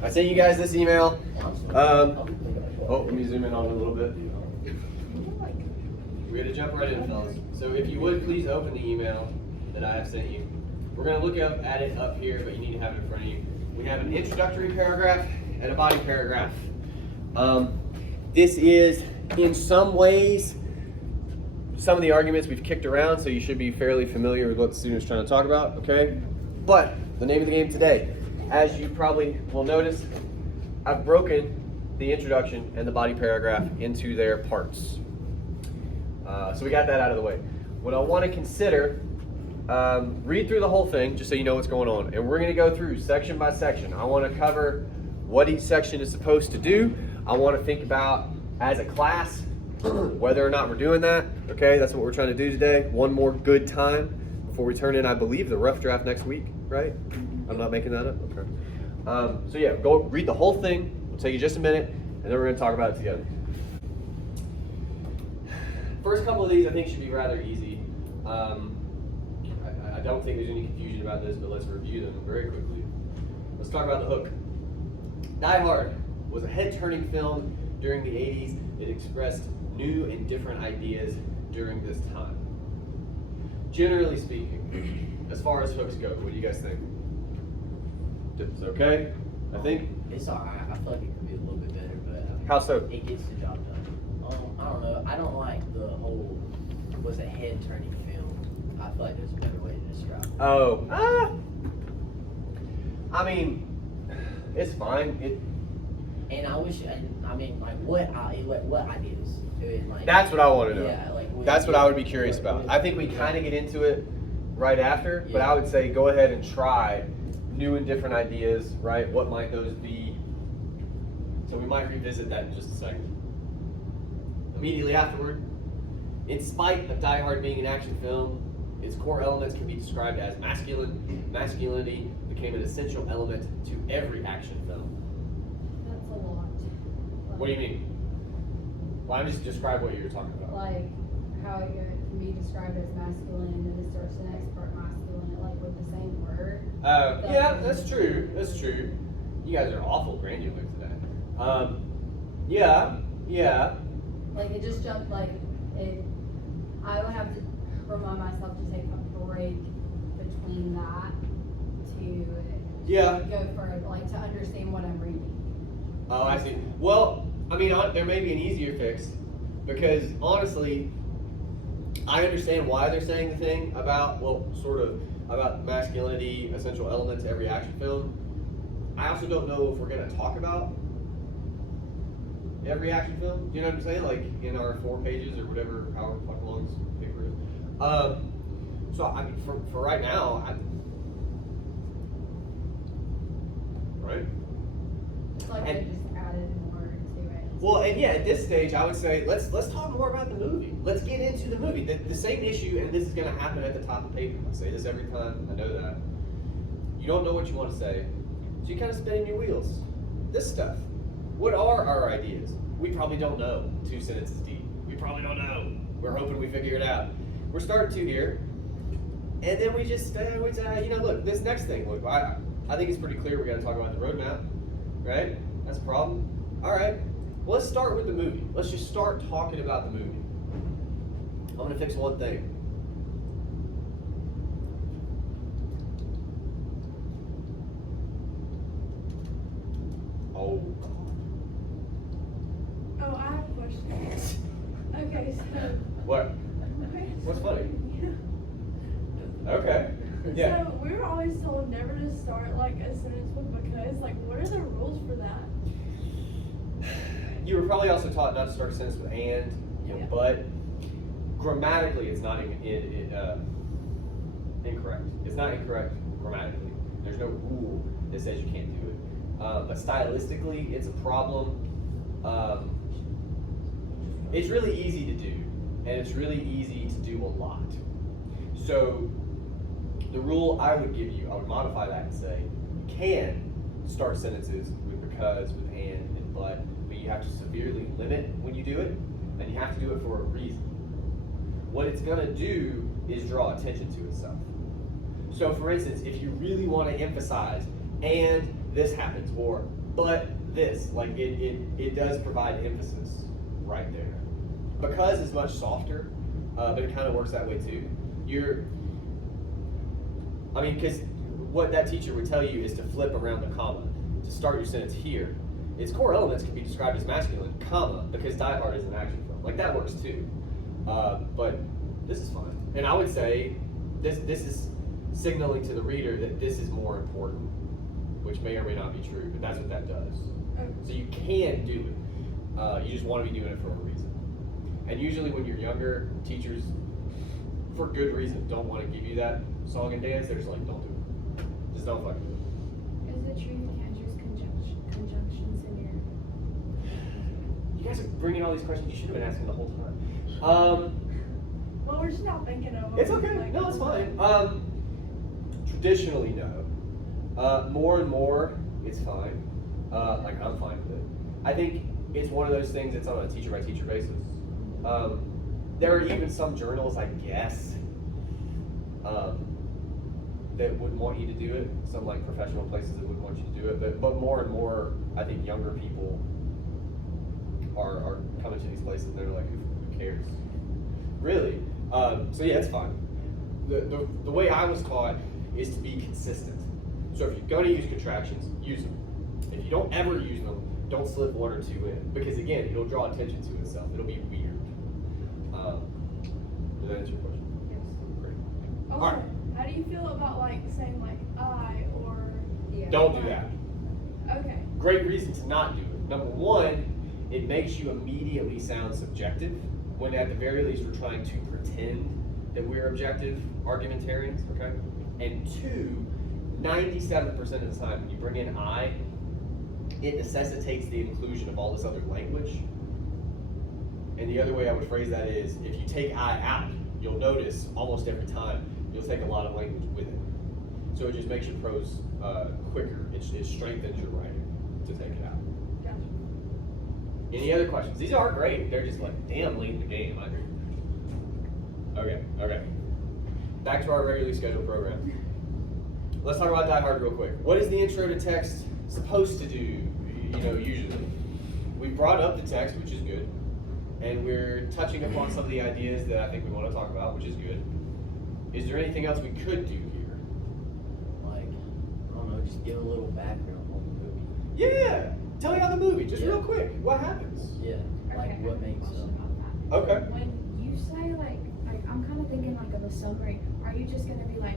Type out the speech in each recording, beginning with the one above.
I sent you guys this email. Let me zoom in on it a little bit. We're going to jump right in, fellas. So if you would, please open the email that I have sent you. We're going to look at it up here, but you need to have it in front of you. We have an introductory paragraph and a body paragraph. This is, in some ways, some of the arguments we've kicked around, so you should be fairly familiar with what the student is trying to talk about, okay? But the name of the game today, as you probably will notice, I've broken the introduction and the body paragraph into their parts. So we got that out of the way. What I want to consider, read through the whole thing just so you know what's going on. And we're going to go through section by section. I want to cover what each section is supposed to do. I want to think about, as a class, whether or not we're doing that. Okay, that's what we're trying to do today. One more good time before we turn in, I believe, the rough draft next week, right? I'm not making that up? Okay. So yeah, go read the whole thing. It'll take you just a minute, and then we're going to talk about it together. First couple of these I think should be rather easy. I don't think there's any confusion about this, but let's review them very quickly. Let's talk about The Hook. Die Hard was a head-turning film during the 80s. It expressed new and different ideas during this time. Generally speaking, as far as hooks go, what do you guys think? It's okay? I think it's alright. I feel like it could be a little bit better, but how so? It gets the job done. I don't know. I don't like the whole was a head turning film. I feel like there's a better way to describe it. Oh, I mean, it's fine. And I wish. I mean, like what ideas? Like, that's what I want to know. Yeah, like that's what I would be curious about. I think we kind of get into it right after, but I would say go ahead and try new and different ideas, right? What might those be? So we might revisit that in just a second. Immediately afterward, in spite of Die Hard being an action film, its core elements can be described as masculine. Masculinity became an essential element to every action film. That's a lot. What do you mean? Well, I'm just describe what you're talking about. Like how it can be described as masculine and then it starts the next part masculine, like with the same word. Yeah, that's true. That's true. You guys are awful granular today. Yeah. Like it just jumped like it. I would have to remind myself to take a break between that to go for like to understand what I'm reading. Oh, I see. Well, I mean, there may be an easier fix because honestly, I understand why they're saying the thing about, well, sort of about masculinity, essential element to every action film. I also don't know if we're going to talk about every action film. Do you know what I'm saying? Like in our 4 pages or whatever, however fucking long this paper is. So I mean, for right now, right? It's like they just added more to it. Well, and yeah, at this stage, I would say let's talk more about the movie. Let's get into the movie. The same issue, and this is going to happen at the top of the paper. I say this every time. I know that. You don't know what you want to say, so you kind of spin in your wheels. This stuff. What are our ideas? We probably don't know 2 sentences deep. We probably don't know. We're hoping we figure it out. We're starting to here, and then we just look, this next thing. Look, I think it's pretty clear we got to talk about the roadmap, right? That's a problem. All right. Well, let's start with the movie. Let's just start talking about the movie. I'm going to fix one thing. Oh. Oh, I have a question. Okay, so. What? What's funny? Okay. Yeah. So we were always told never to start like a sentence with because. Like, what are the rules for that? You were probably also taught not to start a sentence with and, but. Grammatically, it's not incorrect. It's not incorrect grammatically. There's no rule that says you can't do it. But stylistically, it's a problem. It's really easy to do, and it's really easy to do a lot. So the rule I would give you, I would modify that and say, you can start sentences with because, with and but you have to severely limit when you do it, and you have to do it for a reason. What it's going to do is draw attention to itself. So for instance, if you really want to emphasize, and this happens, or But this, like it does provide emphasis right there. Because it's much softer, but it kind of works that way too. Because what that teacher would tell you is to flip around the comma. To start your sentence here, its core elements can be described as masculine, comma, because Die Hard is an action film. Like that works too. But this is fine. And I would say this is signaling to the reader that this is more important, which may or may not be true, but that's what that does. Okay. So you can do it. You just want to be doing it for a reason. And usually when you're younger, teachers, for good reason, don't want to give you that song and dance. They're just like, don't do it. Just don't fucking do it. Is it true you can't use conjunctions in your... You guys are bringing all these questions. You should have been asking the whole time. Well, we're just not thinking of them. It's okay. Like, No, it's fine. Traditionally, no. More and more, it's fine. Like, I'm fine with it. I think it's one of those things that's on a teacher by teacher basis. There are even some journals, I guess, that would want you to do it. Some like professional places that would want you to do it. But more and more, I think younger people are coming to these places and they're like, who cares? Really? So yeah, it's fine. The way I was taught is to be consistent. So if you're going to use contractions, use them. If you don't ever use them, don't slip one or two in. Because again, it'll draw attention to itself. It'll be weird. Does that answer your question? Yes. Great. Also, Alright. how do you feel about like saying like I or? Yeah. Don't do that. Okay. Great reason to not do it. Number one, it makes you immediately sound subjective, when at the very least we're trying to pretend that we're objective argumentarians, okay? And two, 97% of the time when you bring in I, it necessitates the inclusion of all this other language. And the other way I would phrase that is, if you take I out, you'll notice almost every time you'll take a lot of language with it. So it just makes your prose quicker. It strengthens your writing to take it out. Gotcha. Any other questions? These are great. They're just like, damn, late in the game. Okay. Back to our regularly scheduled program. Let's talk about Die Hard real quick. What is the intro to text supposed to do, usually? We brought up the text, which is good. And we're touching upon some of the ideas that I think we want to talk about, which is good. Is there anything else we could do here? Like, I don't know, just give a little background on the movie. Yeah! Tell me about the movie, just Yeah. real quick. What happens? Yeah, like Okay, what I have a makes question them. about that. Okay. When you say like I'm kind of thinking like of a summary. Are you just gonna be like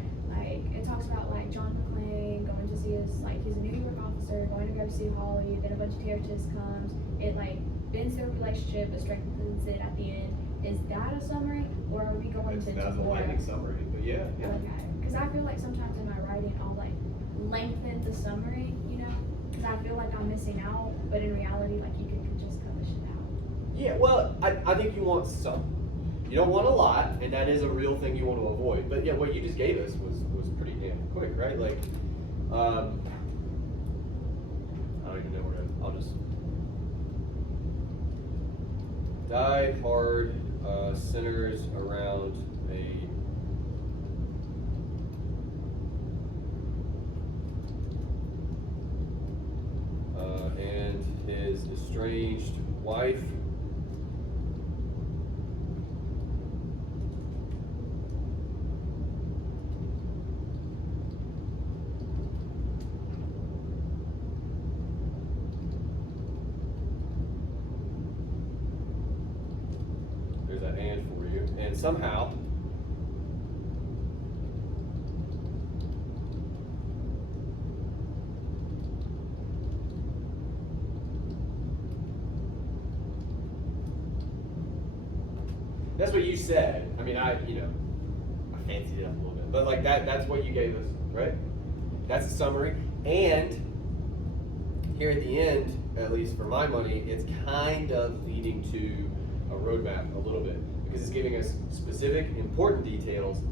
it talks about like John McClane going to see he's a New York officer going to go see Holly, then a bunch of terrorists comes. It like bends their relationship, but strengthens it at the end. Is that a summary, or are we going That's to a more? lightning summary, but yeah. Okay, because I feel like sometimes in my writing I'll like lengthen the summary, because I feel like I'm missing out, but in reality, like you could just cut this shit out. Yeah, well, I think you want some. You don't want a lot, and that is a real thing you want to avoid. But yeah, what you just gave us was pretty damn quick, right? Like, I don't even know where I'll just. Die Hard centers around and his estranged wife. There's that and for you. And somehow, that's what you said. I mean, I fancied it up a little bit. But like that's what you gave us, right? That's the summary. And here at the end, at least for my money, it's kind of leading to a roadmap a little bit, because it's giving us specific, important details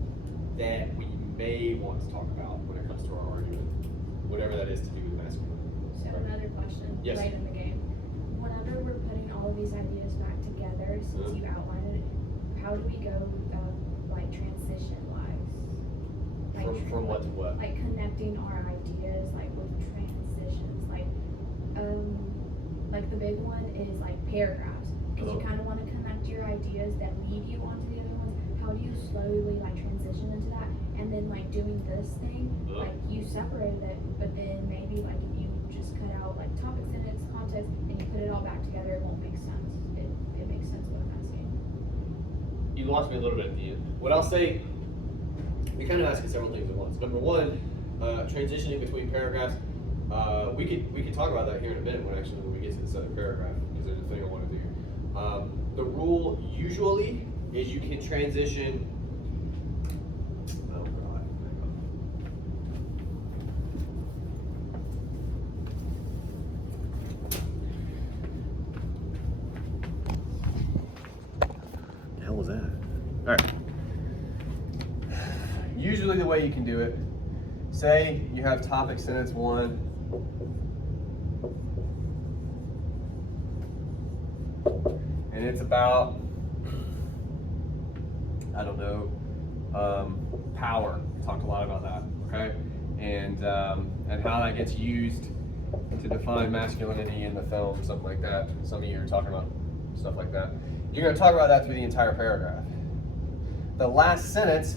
that we may want to talk about when it comes to our argument, whatever that is to do with masculinity. So another question, Yes. late in the game. Whenever we're putting all of these ideas back together, since Mhm. you outlined it, how do we go like transition wise? From what to what? Like connecting our ideas like with transitions, like like the big one is like paragraphs, because you kind of want to connect your ideas that lead you onto the other ones. How do you slowly like transition into that? And then like doing this thing, like you separated it, but then maybe like if you just cut out like topic, sentence, context, and you put it all back together, it won't make sense. It makes sense what I'm asking. You lost me a little bit at the end. What I'll say, we kind of asking several things at once. Number one, transitioning between paragraphs. We could talk about that here in a minute when we get to the second paragraph, because there's a thing I want to do. The rule usually is you can transition. Oh God. The hell was that? All right. Usually the way you can do it, say you have topic sentence 1. And it's about, I don't know, power. We talked a lot about that, okay? And how that gets used to define masculinity in the film, something like that. Some of you are talking about stuff like that. You're going to talk about that through the entire paragraph. The last sentence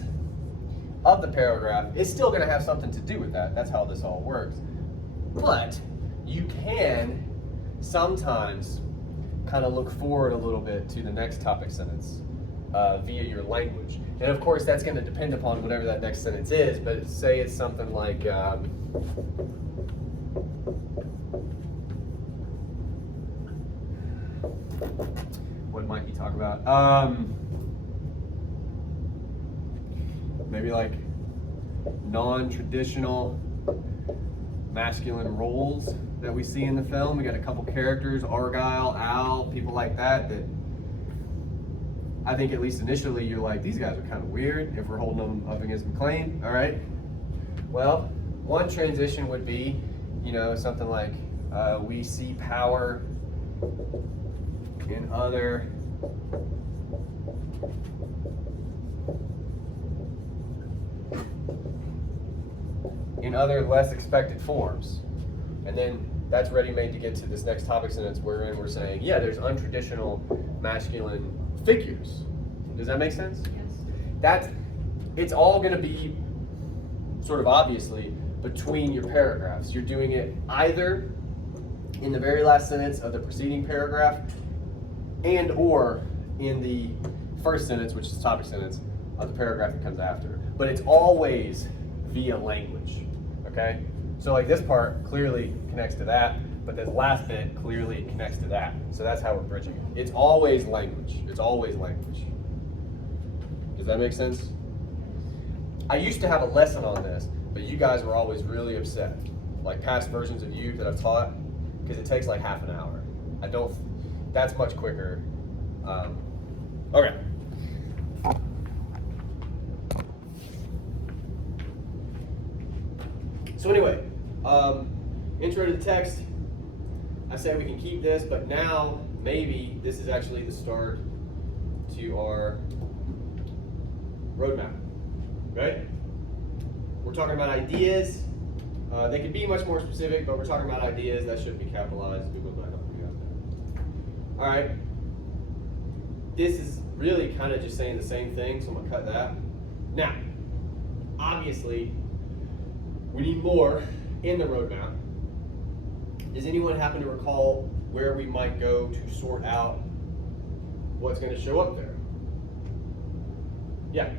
of the paragraph is still going to have something to do with that. That's how this all works. But you can sometimes kind of look forward a little bit to the next topic sentence via your language. And of course, that's going to depend upon whatever that next sentence is, but say it's something like, what might you talk about? Maybe like non-traditional masculine roles that we see in the film. We got a couple characters, Argyle, Al, people like that I think at least initially you're like, these guys are kind of weird if we're holding them up against McClane, all right? Well, one transition would be, something like, we see power in other less expected forms. And then that's ready-made to get to this next topic sentence wherein we're saying, yeah, there's untraditional masculine figures. Does that make sense? Yes. It's all going to be sort of obviously between your paragraphs. You're doing it either in the very last sentence of the preceding paragraph and or in the first sentence, which is the topic sentence, of the paragraph that comes after. But it's always via language, okay? So like this part clearly connects to that, but this last bit clearly connects to that. So that's how we're bridging it. It's always language. It's always language. Does that make sense? I used to have a lesson on this, but you guys were always really upset. Like past versions of you that I've taught, because it takes like half an hour. That's much quicker. Okay. So anyway, intro to the text. I said we can keep this, but now maybe this is actually the start to our roadmap, right? We're talking about ideas. They could be much more specific, but we're talking about ideas. That shouldn't be capitalized. We go back up and that. All right. This is really kind of just saying the same thing, so I'm gonna cut that. Now, obviously, we need more in the roadmap. Does anyone happen to recall where we might go to sort out what's going to show up there? Yeah.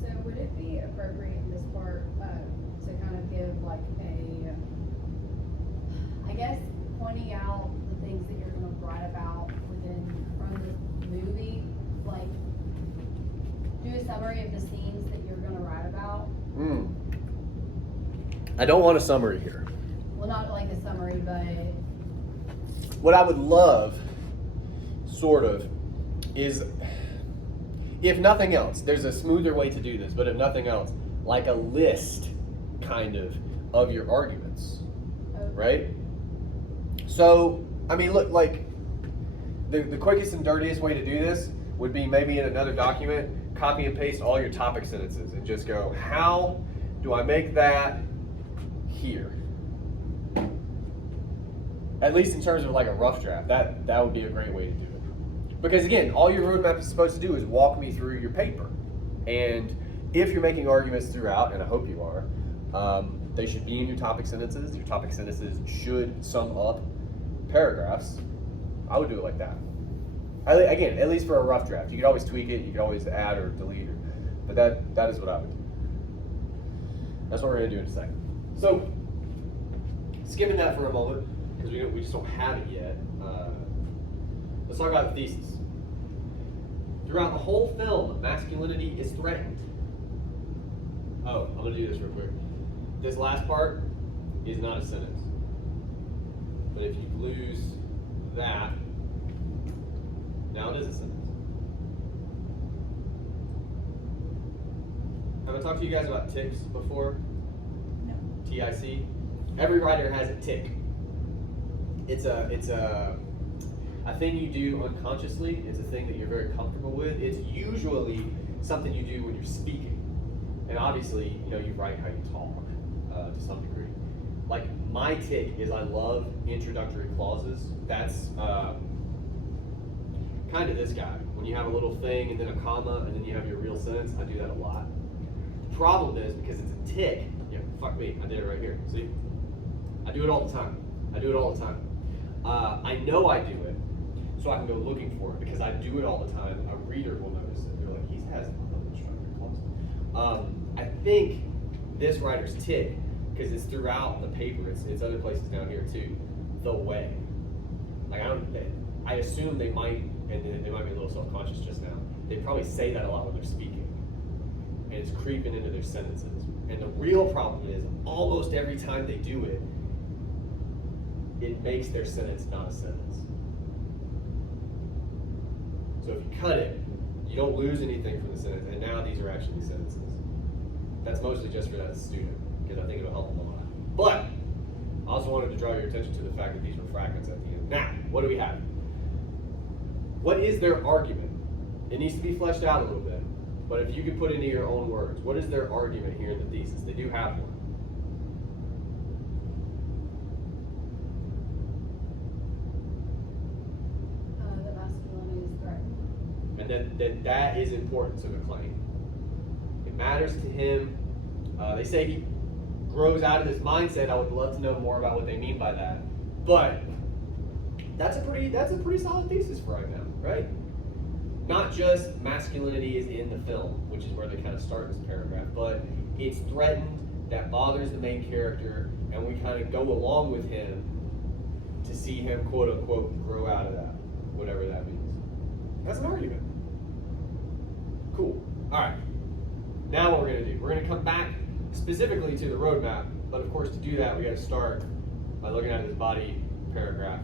So would it be appropriate in this part to kind of give like I guess pointing out the things that you're going to write about from the movie, like do a summary of the scenes that you're going to write about? I don't want a summary here. Well, not like a summary, but What I would love, sort of, is, if nothing else, there's a smoother way to do this, but if nothing else, like a list, kind of your arguments, right? So, I mean, look, like, the quickest and dirtiest way to do this would be maybe in another document, copy and paste all your topic sentences and just go, how do I make that here? At least in terms of like a rough draft, that would be a great way to do it. Because again, all your roadmap is supposed to do is walk me through your paper. And if you're making arguments throughout, and I hope you are, they should be in your topic sentences. Your topic sentences should sum up paragraphs. I would do it like that. Again, at least for a rough draft. You could always tweak it, you could always add or delete it. But that is what I would do. That's what we're gonna do in a second. So, skipping that for a moment, because we just don't have it yet. Let's talk about the thesis. Throughout the whole film, masculinity is threatened. Oh, I'm gonna do this real quick. This last part is not a sentence. But if you lose that, now it is a sentence. Have I talked to you guys about tics before? No. TIC. Every writer has a tic. It's a thing you do unconsciously. It's a thing that you're very comfortable with. It's usually something you do when you're speaking. And obviously, you write how you talk to some degree. Like my tic is I love introductory clauses. That's kind of this guy. When you have a little thing and then a comma and then you have your real sentence, I do that a lot. The problem is because it's a tic, fuck me, I did it right here, see? I do it all the time. I I know I do it, so I can go looking for it because I do it all the time. A reader will notice it. They're like, he has introductory clauses. I think this writer's tic, because it's throughout the paper, it's other places down here too, the way. Like I assume they might, and they might be a little self-conscious just now, they probably say that a lot when they're speaking. And it's creeping into their sentences. And the real problem is, almost every time they do it, it makes their sentence not a sentence. So if you cut it, you don't lose anything from the sentence, and now these are actually sentences. That's mostly just for that student, because I think it'll help them a lot. But I also wanted to draw your attention to the fact that these were fragments at the end. Now, what do we have? What is their argument? It needs to be fleshed out a little bit, but if you could put into your own words, what is their argument here in the thesis? They do have one. That masculinity is threatened. And that is important to the claim. It matters to him. They say he grows out of this mindset. I would love to know more about what they mean by that. But that's a pretty solid thesis for right now, right? Not just masculinity is in the film, which is where they kind of start this paragraph, but it's threatened, that bothers the main character, and we kind of go along with him to see him, quote unquote, grow out of that, whatever that means. That's an argument. Cool. All right. Now what we're going to do, we're going to come back specifically to the roadmap, but of course to do that we got to start by looking at this body paragraph.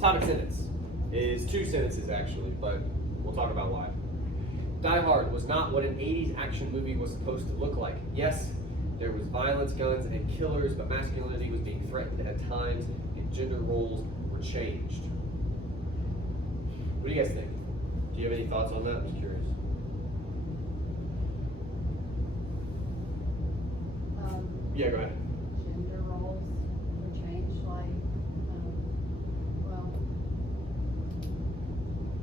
Topic sentence is two sentences actually, but we'll talk about why. Die Hard was not what an 80s action movie was supposed to look like. Yes, there was violence, guns, and killers, but masculinity was being threatened at times and gender roles were changed. What do you guys think? Do you have any thoughts on that? I'm just curious. Yeah, go ahead. Gender roles were changed, like,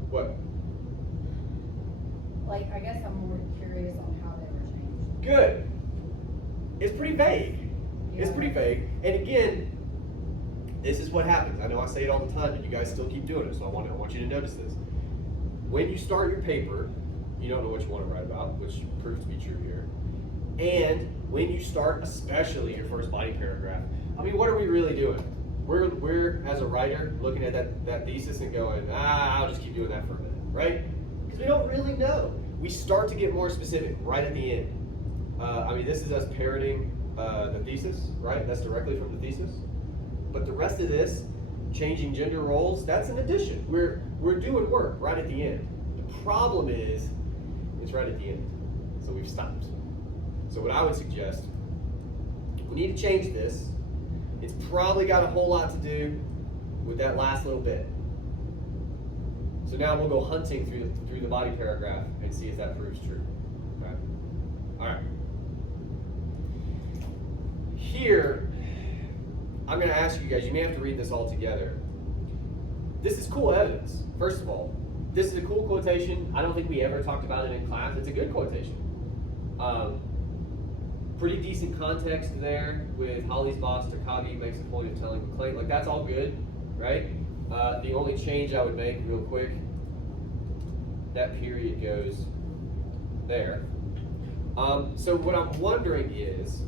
What? like, I guess I'm more curious on how they were changed. Good. It's pretty vague. It's Yeah. pretty vague. And again, this is what happens. I know I say it all the time, and you guys still keep doing it, so I want you to notice this. When you start your paper, you don't know what you want to write about, which proves to be true here. And when you start, especially your first body paragraph, I mean, what are we really doing? We're as a writer, looking at that thesis and going, I'll just keep doing that for a minute, right? Because we don't really know. We start to get more specific right at the end. I mean, this is us parroting the thesis, right? That's directly from the thesis. But the rest of this, changing gender roles, that's an addition. We're doing work right at the end. The problem is, it's right at the end. So we've stopped. So what I would suggest, we need to change this. It's probably got a whole lot to do with that last little bit. So now we'll go hunting through the body paragraph and see if that proves true. Okay? All right. Here, I'm gonna ask you guys, you may have to read this all together. This is cool evidence, first of all. This is a cool quotation. I don't think we ever talked about it in class. It's a good quotation. Pretty decent context there with Holly's boss, Takagi, makes a point of telling McClain. Like, that's all good, right? The only change I would make real quick, that period goes there. So what I'm wondering is,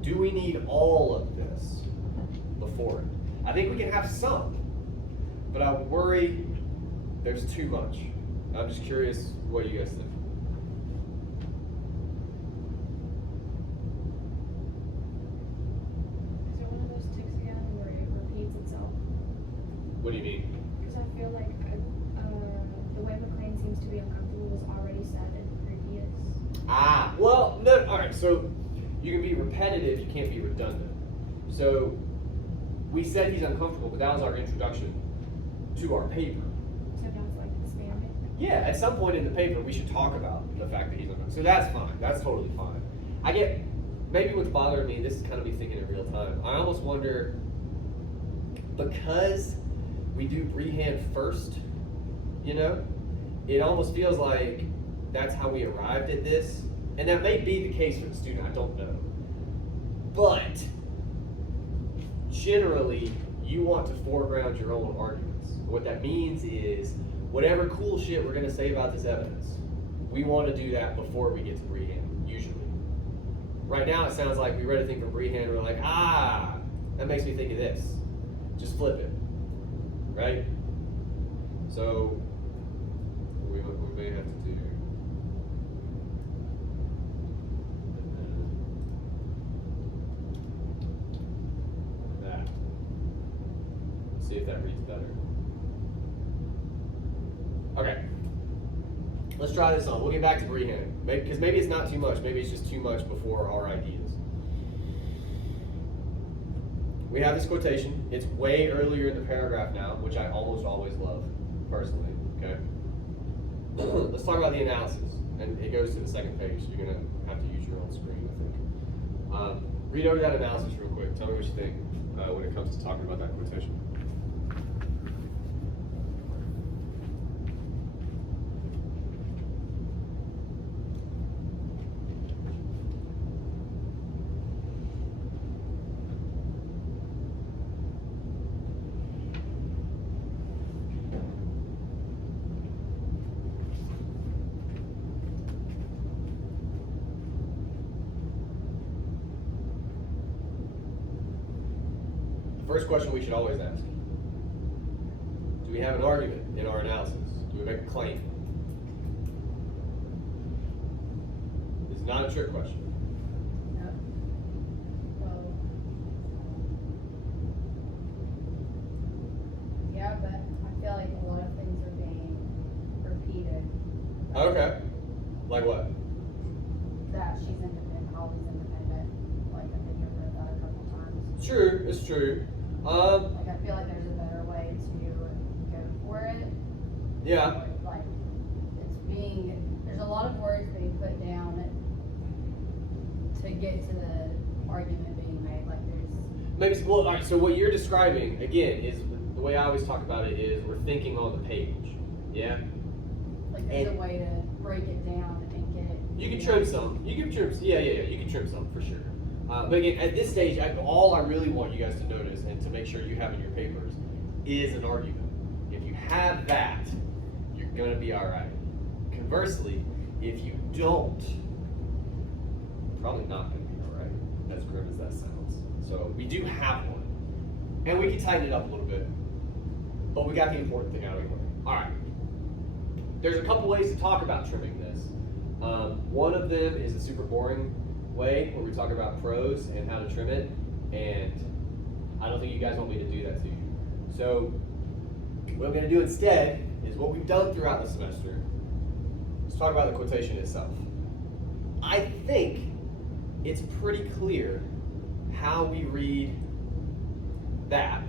do we need all of this before it? I think we can have some, but I worry there's too much. I'm just curious what you guys think. Is it one of those ticks again where it repeats itself? What do you mean? Because I feel like the way McLean seems to be uncomfortable was already said in previous. Ah, well, no, all right, so you can be repetitive, you can't be redundant. So we said he's uncomfortable, but that was our introduction to our paper. So now it's like expanding. Yeah, at some point in the paper, we should talk about the fact that he's uncomfortable. So that's fine, that's totally fine. I get, maybe what's bothering me, this is kind of me thinking in real time, I almost wonder, because we do Brehan first, you know, it almost feels like that's how we arrived at this. And that may be the case for the student, I don't know. But generally, you want to foreground your own arguments. What that means is, whatever cool shit we're gonna say about this evidence, we want to do that before we get to Brehan, usually. Right now, it sounds like we read a thing from Brehan and we're like, ah, that makes me think of this. Just flip it, right? So, we may have to do that. See if that reads better. Okay. Let's try this on. We'll get back to Brehan. Because maybe it's not too much. Maybe it's just too much before our ideas. We have this quotation. It's way earlier in the paragraph now, which I almost always love, personally. Okay. Let's talk about the analysis. And it goes to the second page. You're going to have to use your own screen, I think. Read over that analysis real quick. Tell me what you think when it comes to talking about that quotation. First question we should always ask. Do we have an argument in our analysis? Do we make a claim? It's not a trick question. No. So, yeah, but I feel like a lot of things are being repeated. Okay. Like what? That she's independent, Holly's independent. Like, I think I've read that a couple times. True, it's true. Like, I feel like there's a better way to go for it. Yeah. Like, there's a lot of words being put down to get to the argument being made. Like, Maybe, well, all right, so what you're describing, again, is the way I always talk about it is we're thinking on the page. Yeah? there's a way to break it down and get it. You can trim some. You can trim, yeah, you can trim some for sure. But again, at this stage, all I really want you guys to notice and to make sure you have in your papers is an argument. If you have that, you're gonna be all right. Conversely, if you don't, probably not gonna be all right, as grim as that sounds. So we do have one, and we can tighten it up a little bit, but we got the important thing out of the way. All right. There's a couple ways to talk about trimming this. One of them is the super boring way, where we talk about pros and how to trim it, and I don't think you guys want me to do that to you. So what I'm going to do instead is what we've done throughout the semester. Let's talk about the quotation itself. I think it's pretty clear how we read that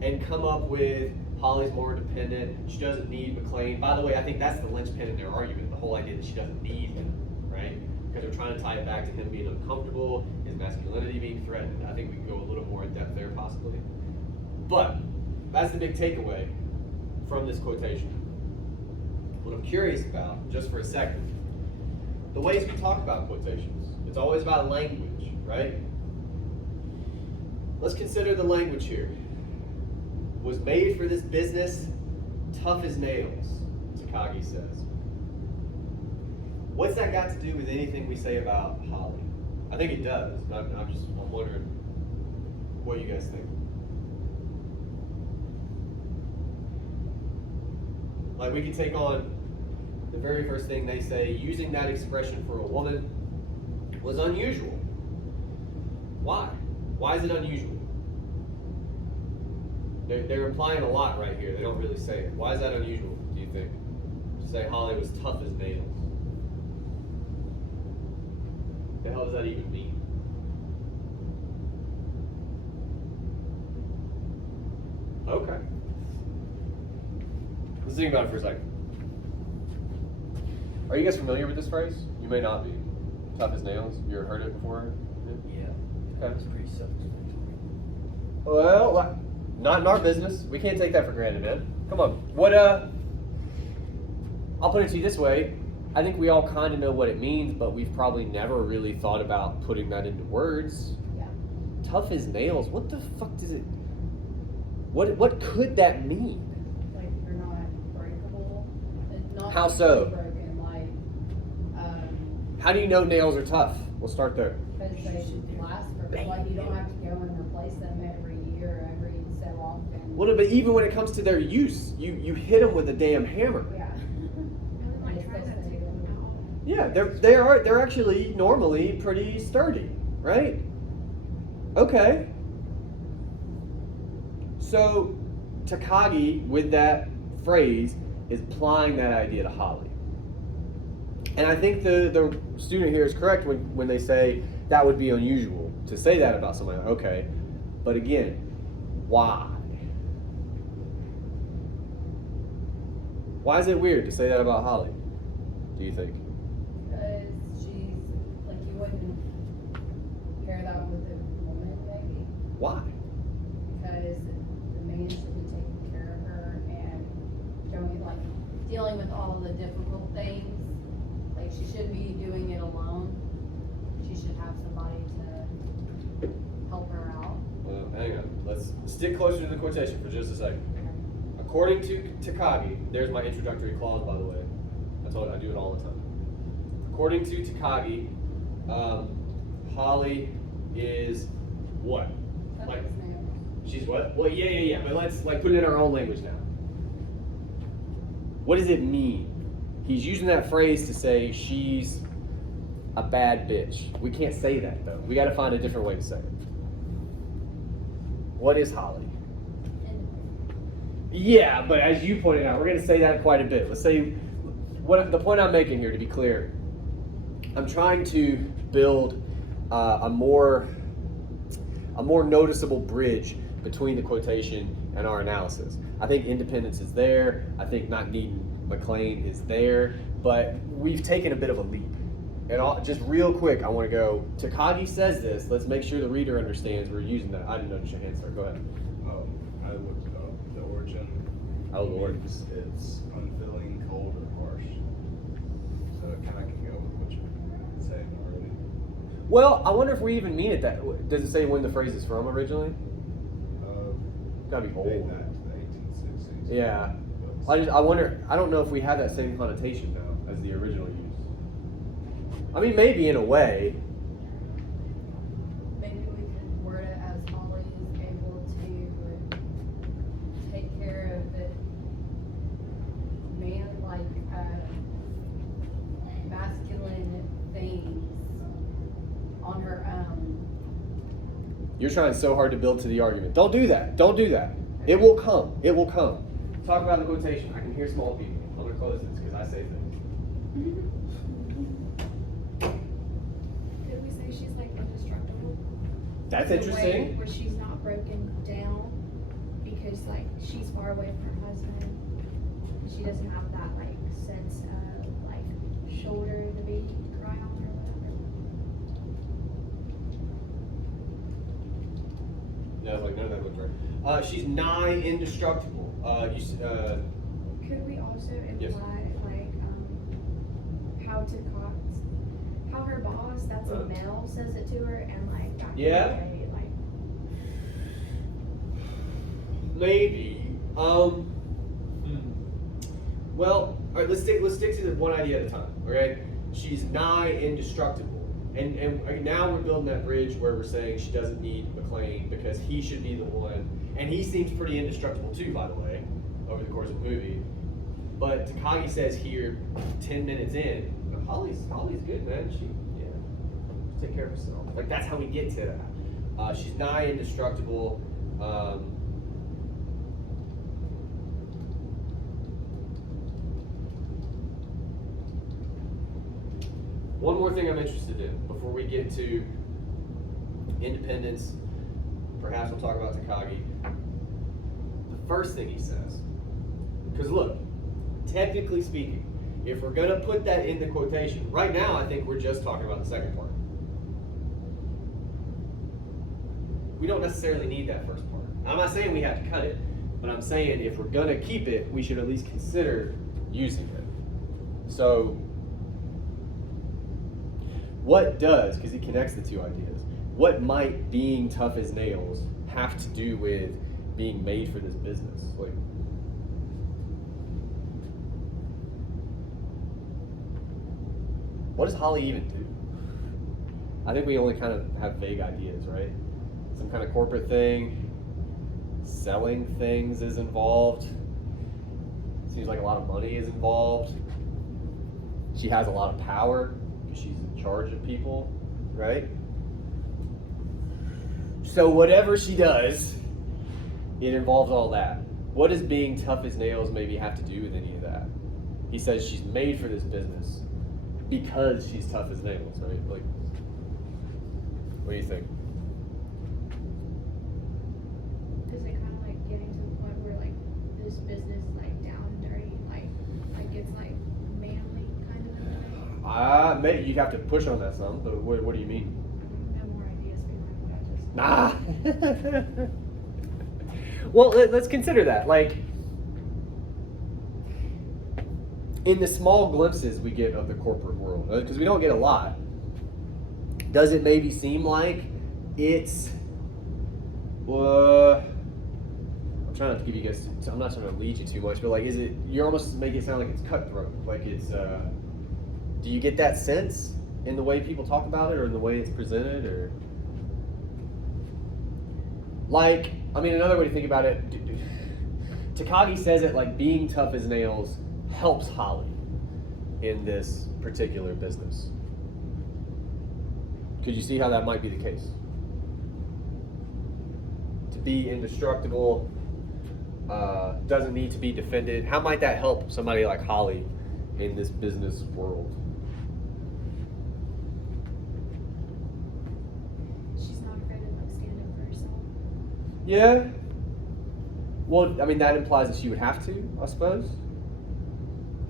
and come up with Holly's more independent, she doesn't need McClain. By the way, I think that's the linchpin in their argument, the whole idea that she doesn't need him, right? because they're trying to tie it back to him being uncomfortable, his masculinity being threatened. I think we can go a little more in depth there possibly. But that's the big takeaway from this quotation. What I'm curious about, just for a second, the ways we talk about quotations. It's always about language, right? Let's consider the language here. Was made for this business, tough as nails, Takagi says. What's that got to do with anything we say about Holly? I think it does. I'm wondering what you guys think. Like, we could take on the very first thing they say, using that expression for a woman was unusual. Why? Why is it unusual? They're implying a lot right here. They don't really say it. Why is that unusual, do you think? To say Holly was tough as nails. What the hell does that even mean? Okay. Let's think about it for a second. Are you guys familiar with this phrase? You may not be. Tough as nails. You ever heard it before? Yeah. Okay. That's pretty self-explanatory. Well, not in our business. We can't take that for granted, man. Come on. I'll put it to you this way. I think we all kind of know what it means, but we've probably never really thought about putting that into words. Yeah. Tough as nails. What the fuck does it? What could that mean? Like you're not breakable. It's not How so? broken, like, How do you know nails are tough? We'll start there. because they should last for, like, you don't have to go and replace them every year, or every so often. Well, but even when it comes to their use, you hit them with a damn hammer. Yeah. I would like try not to take them out. Yeah, they're actually normally pretty sturdy, right? Okay. So Takagi, with that phrase, is applying that idea to Holly. And I think the student here is correct when they say that would be unusual to say that about somebody. Okay, but again, why? Why is it weird to say that about Holly, do you think? Because she's, like, you wouldn't pair that with a woman, maybe. Why? Because the man should be taking care of her and showing, like, dealing with all the difficult things. Like, she shouldn't be doing it alone. She should have somebody to help her out. Well, hang on. Let's stick closer to the quotation for just a second. According to Takagi, there's my introductory clause, by the way. I told you I do it all the time. According to Takagi, Holly is what? That's Like, his name. she's what? Well, yeah. But let's put it in our own language now. What does it mean? He's using that phrase to say she's a bad bitch. We can't say that though. We got to find a different way to say it. What is Holly? Yeah, but as you pointed out, we're going to say that quite a bit. Let's say, what the point I'm making here, to be clear, I'm trying to build a more noticeable bridge between the quotation and our analysis. I think independence is there. I think not needing McLean is there, but we've taken a bit of a leap. And just real quick, I want to go, Takagi says this. Let's make sure the reader understands we're using that. I didn't notice your hand, sir. Go ahead. I looked it up. The origin. Oh, Lord. It's unfilling, cold, or harsh. So it kind of can go with what you're saying already. Well, I wonder if we even mean it that. Does it say when the phrase is from originally? Gotta be Date old. that to the 1860s. Yeah. But I wonder. I don't know if we have that same connotation now as the original use. I mean, maybe in a way. Maybe we could word it as Holly is able to take care of the man, like, masculine things on her own. You're trying so hard to build to the argument. Don't do that. Don't do that. It will come. It will come. Talk about the quotation. I can hear small people. I'm gonna close this because I say things. Could we say she's like indestructible? That's The way interesting. where she's not broken down because like she's far away from her husband. She doesn't have that like sense of like shoulder to be cry on or whatever. Yeah, I was like, none of that looked right. She's nigh indestructible. Could we also Yes. imply like how her boss, that's a male, says it to her, and like back in the Yeah. day, like Maybe. Well, all right. Let's stick to the one idea at a time. Okay. She's nigh indestructible, and now we're building that bridge where we're saying she doesn't need McClane because he should be the one, and he seems pretty indestructible too, by the way, over the course of the movie. But Takagi says here, 10 minutes in, Holly's good, man. She take care of herself. Like that's how we get to that. She's nigh indestructible. One more thing I'm interested in before we get to independence. Perhaps we'll talk about Takagi. The first thing he says, because look, technically speaking, if we're gonna put that in the quotation, right now I think we're just talking about the second part. We don't necessarily need that first part. I'm not saying we have to cut it, but I'm saying if we're gonna keep it, we should at least consider using it. So, what does, because he connects the two ideas, what might being tough as nails have to do with being made for this business? Like, what does Holly even do? I think we only kind of have vague ideas, right? Some kind of corporate thing, selling things is involved. Seems like a lot of money is involved. She has a lot of power because she's in charge of people, right? So whatever she does, it involves all that. What does being tough as nails maybe have to do with any of that? He says she's made for this business because she's tough as nails, right? Like, what do you think? is it kind of like getting to the point where like this business like down and dirty, like it's like manly kind of a way? Maybe you'd have to push on that some, but what do you mean? No more ideas behind what I just. Nah. Well, let's consider that. Like, in the small glimpses we get of the corporate world, because we don't get a lot, does it maybe seem like it's? I'm trying not to give you guys. I'm not trying to lead you too much, but like, is it? You're almost making it sound like it's cutthroat. Like it's. Do you get that sense in the way people talk about it, or in the way it's presented, or? Like, I mean, another way to think about it, Takagi says it like being tough as nails helps Holly in this particular business. Could you see how that might be the case? To be indestructible, doesn't need to be defended. How might that help somebody like Holly in this business world? She's not afraid to like stand up for herself. Yeah. Well, I mean, that implies that she would have to, I suppose.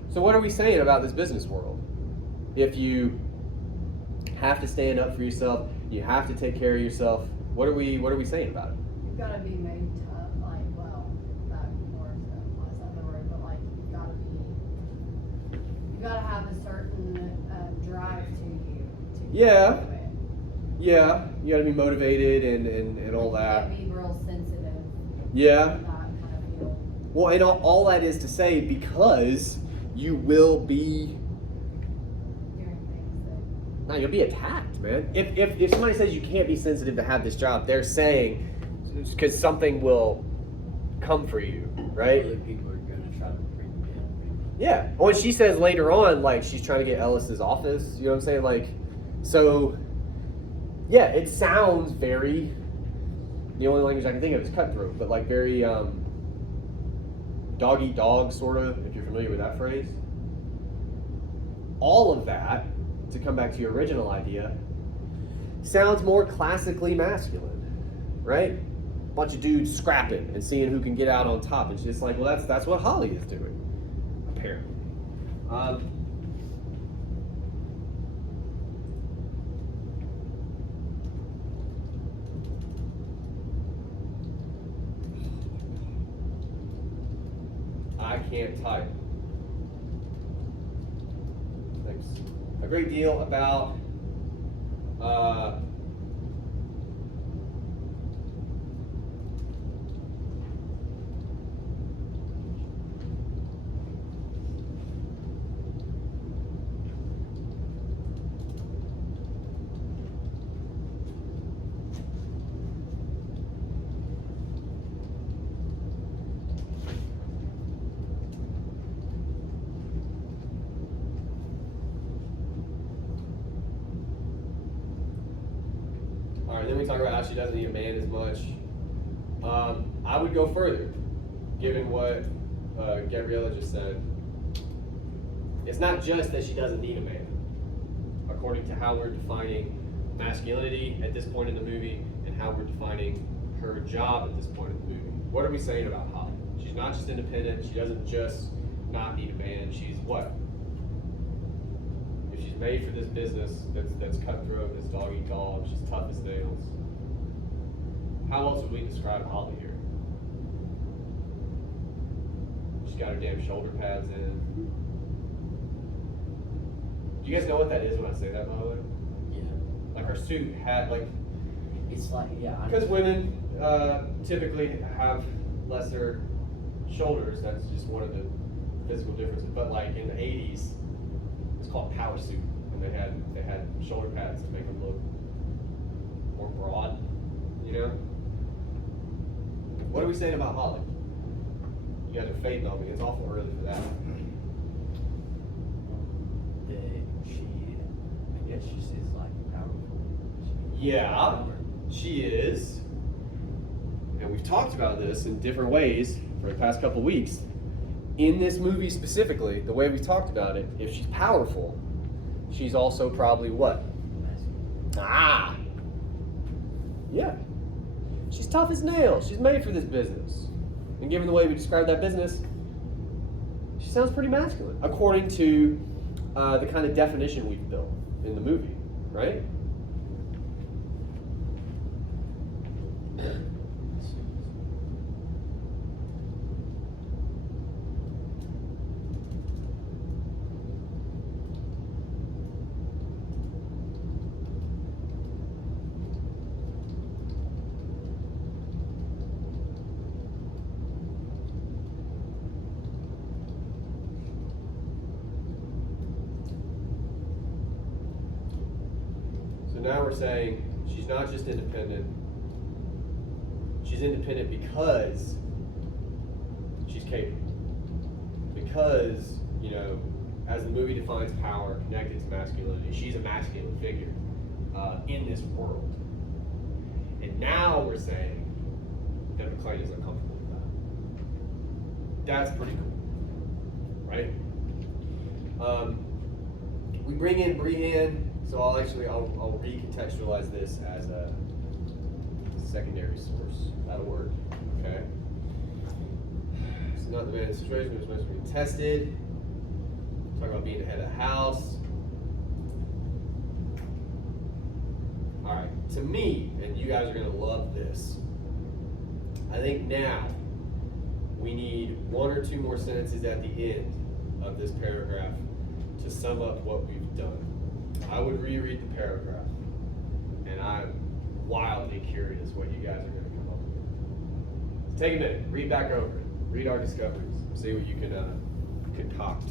So what are we saying about this business world? If you have to stand up for yourself, you have to take care of yourself, what are we saying about it? You've gotta be made tough, like, well, that more so applies that word, but like, you gotta have a certain drive to you to Yeah. do it. Yeah, you gotta be motivated and all that. You can't be real sensitive Yeah. in that kind of field. Well, and all that is to say, because you will be, Doing things that, no, you'll be attacked, man. If somebody says you can't be sensitive to have this job, they're saying because something will come for you, right? Other people are gonna try to bring you down. Yeah. Well, she says later on, like, she's trying to get Ellis's office. You know what I'm saying? Like, so, yeah, it sounds very, the only language I can think of is cutthroat, but like very dog eat dog, sort of, if you're familiar with that phrase. All of that, to come back to your original idea, sounds more classically masculine, right? Bunch of dudes scrapping and seeing who can get out on top. It's just like, well, that's what Holly is doing, apparently. I can't type. Thanks. A great deal about then we talk about how she doesn't need a man as much. I would go further, given what Gabriella just said. It's not just that she doesn't need a man, according to how we're defining masculinity at this point in the movie and how we're defining her job at this point in the movie. What are we saying about Holly? She's not just independent. She doesn't just not need a man. She's what? If she's made for this business that's cutthroat, that's dog eat dog, she's tough as nails. How else would we describe Holly here? She's got her damn shoulder pads in. Do you guys know what that is when I say that, by the way? Yeah. Like her suit had like, It's like, yeah. because women typically have lesser shoulders. That's just one of the physical differences. But like in the 80s, it's called power suit, and they had shoulder pads to make them look more broad. You know. What are we saying about Holly? You guys are fading on me. It's awful early for that. I guess she says like powerful. Yeah, she is. And we've talked about this in different ways for the past couple weeks. In this movie specifically, the way we've talked about it, if she's powerful, she's also probably what? Ah! Yeah. She's tough as nails. She's made for this business. And given the way we describe that business, she sounds pretty masculine, according to the kind of definition we've built in the movie, right? So now we're saying she's not just independent. She's independent because she's capable. Because, you know, as the movie defines power connected to masculinity, she's a masculine figure in this world. And now we're saying that McClane is uncomfortable with that. That's pretty cool, right? We bring in Brienne, so I'll recontextualize this as a secondary source. That'll work, okay? It's not the man in the situation, but it's supposed to be tested. Talk about being the head of the house. All right, to me, and you guys are gonna love this, I think now we need one or two more sentences at the end of this paragraph to sum up what we've done. I would reread the paragraph, and I'm wildly curious what you guys are gonna come up with. So take a minute, read back over it, read our discoveries, see what you can concoct.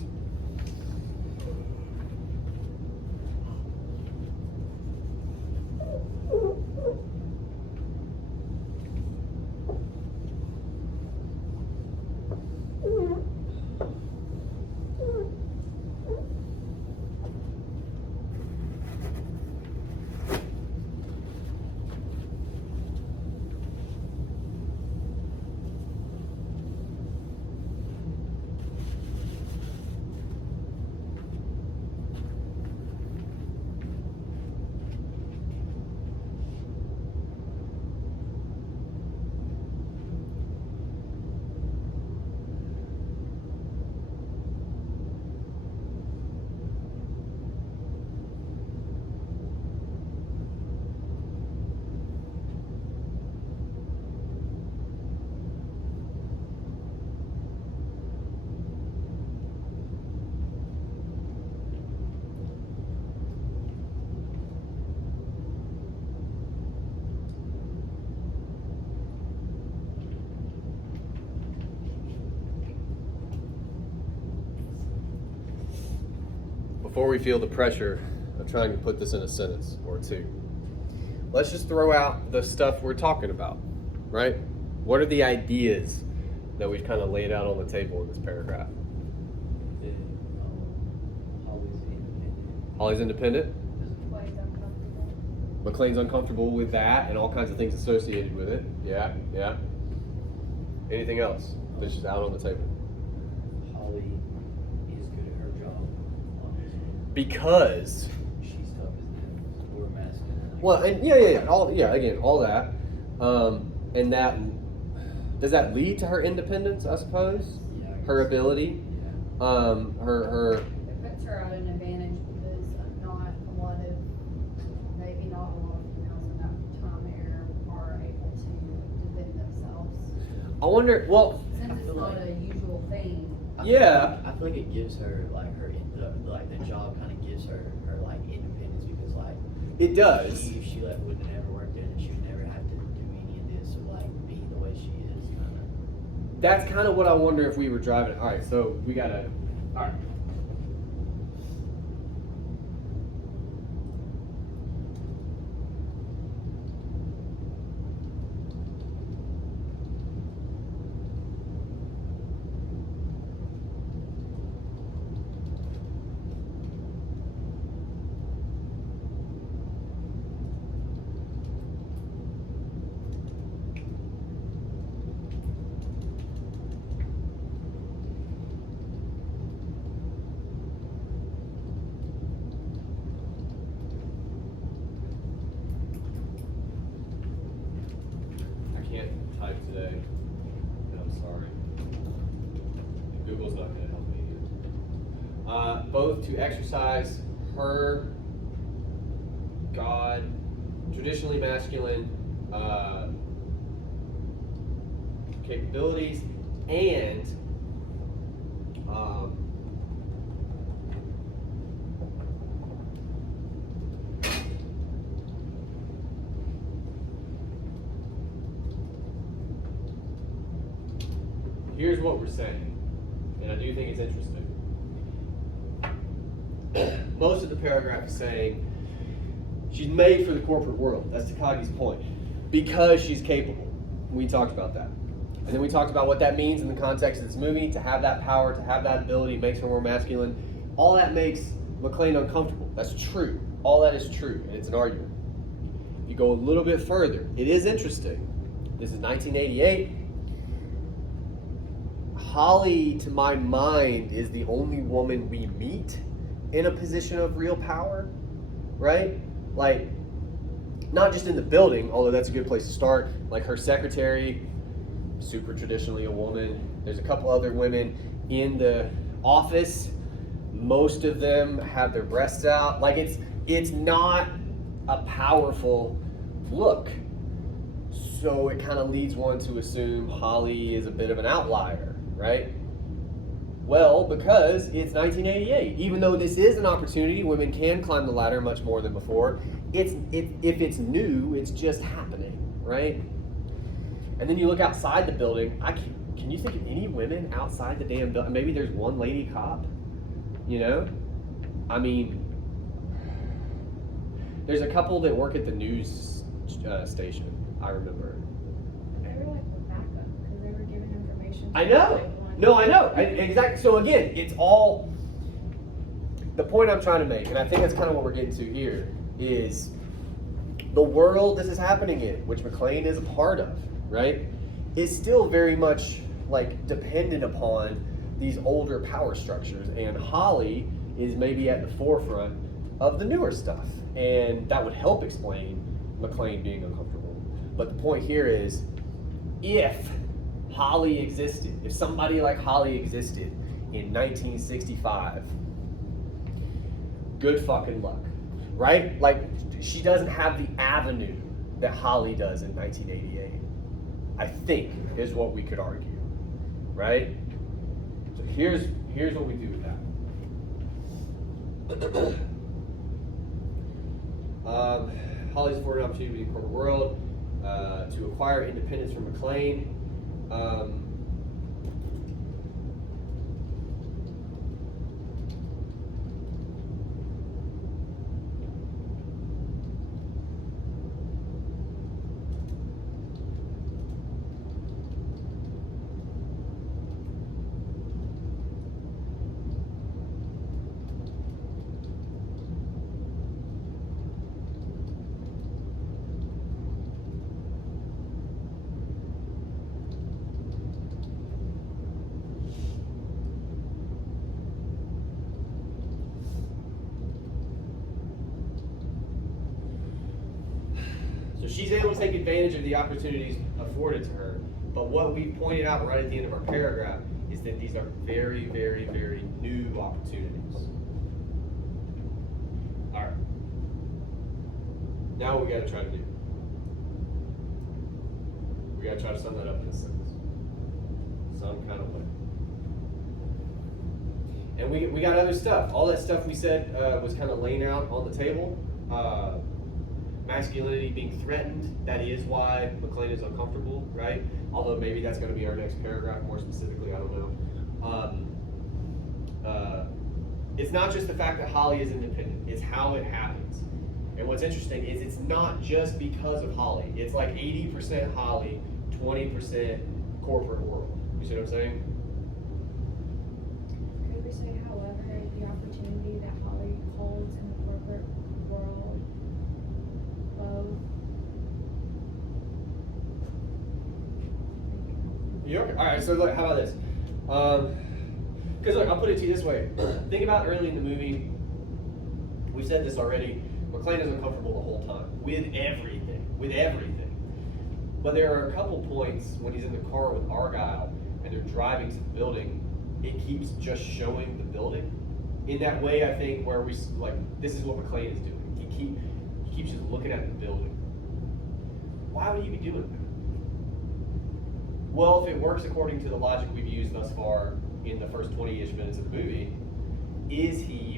before we feel the pressure of trying to put this in a sentence or two, let's just throw out the stuff we're talking about, right? What are the ideas that we've kind of laid out on the table in this paragraph? Holly's independent. Quite uncomfortable. McLean's uncomfortable with that and all kinds of things associated with it. Yeah, yeah. Anything else that's just out on the table? Holly is good at her job. Because, She's tough as nails. We're masculine. well, and all that. And that, does that lead to her independence, I suppose? Yeah, I Her guess. ability? Yeah. Her, It puts her at an advantage because maybe not a lot of females in that time era are able to defend themselves. I wonder, well, Since it's not a usual thing. Yeah. I feel like it gives her like the job kind of gives her like independence because like it does. she like would never work there and she would never have to do any of this or like be the way she is kind of. That's kind of what I wonder if we were driving. All right, so we gotta, all right. I can't type today, and I'm sorry. Google's not gonna help me here. Both to exercise her God, traditionally masculine capabilities and here's what we're saying, and I do think it's interesting. Most of the paragraph is saying she's made for the corporate world. That's Takagi's point. Because she's capable. We talked about that. And then we talked about what that means in the context of this movie, to have that power, to have that ability, makes her more masculine. All that makes McLean uncomfortable. That's true. All that is true, and it's an argument. If you go a little bit further, it is interesting. This is 1988. Holly, to my mind, is the only woman we meet in a position of real power, right? Like, not just in the building, although that's a good place to start. Like her secretary, super traditionally a woman. There's a couple other women in the office. Most of them have their breasts out. Like it's not a powerful look. So it kind of leads one to assume Holly is a bit of an outlier, right? Well, because it's 1988. Even though this is an opportunity, women can climb the ladder much more than before. If it's new, it's just happening, right? And then you look outside the building. Can you think of any women outside the damn building? Maybe there's one lady cop, you know? I mean, there's a couple that work at the news station, I remember. They were like the backup because they were giving information. I know. No, I know. Exactly. So again, it's all, the point I'm trying to make, and I think that's kind of what we're getting to here, is the world this is happening in, which McLean is a part of, right, is still very much like dependent upon these older power structures. And Holly is maybe at the forefront of the newer stuff. And that would help explain McLean being uncomfortable. But the point here is, if Holly existed, if somebody like Holly existed in 1965, good fucking luck, right? Like, she doesn't have the avenue that Holly does in 1988, I think, is what we could argue, right? So here's what we do with that. Holly's afforded an opportunity in the corporate world to acquire independence from McLean. she's able to take advantage of the opportunities afforded to her. But what we pointed out right at the end of our paragraph is that these are very, very, very new opportunities. All right. Now what we got to try to do? We got to try to sum that up in a sentence, some kind of way. And we got other stuff. All that stuff we said was kind of laying out on the table. Masculinity being threatened. That is why McClain is uncomfortable, right? Although maybe that's going to be our next paragraph more specifically. I don't know. It's not just the fact that Holly is independent. It's how it happens. And what's interesting is it's not just because of Holly. It's like 80% Holly, 20% corporate world. You see what I'm saying? Could we say, however, the opportunity that Holly holds in the corporate world, both? You okay? All right. So look, how about this? Because look, I'll put it to you this way. Think about early in the movie. We said this already. McClain is uncomfortable the whole time with everything, But there are a couple points when he's in the car with Argyle and they're driving to the building. It keeps just showing the building. In that way, I think where we like this is what McClain is doing. He keeps just looking at the building. Why would he be doing that? Well, if it works according to the logic we've used thus far in the first 20-ish minutes of the movie,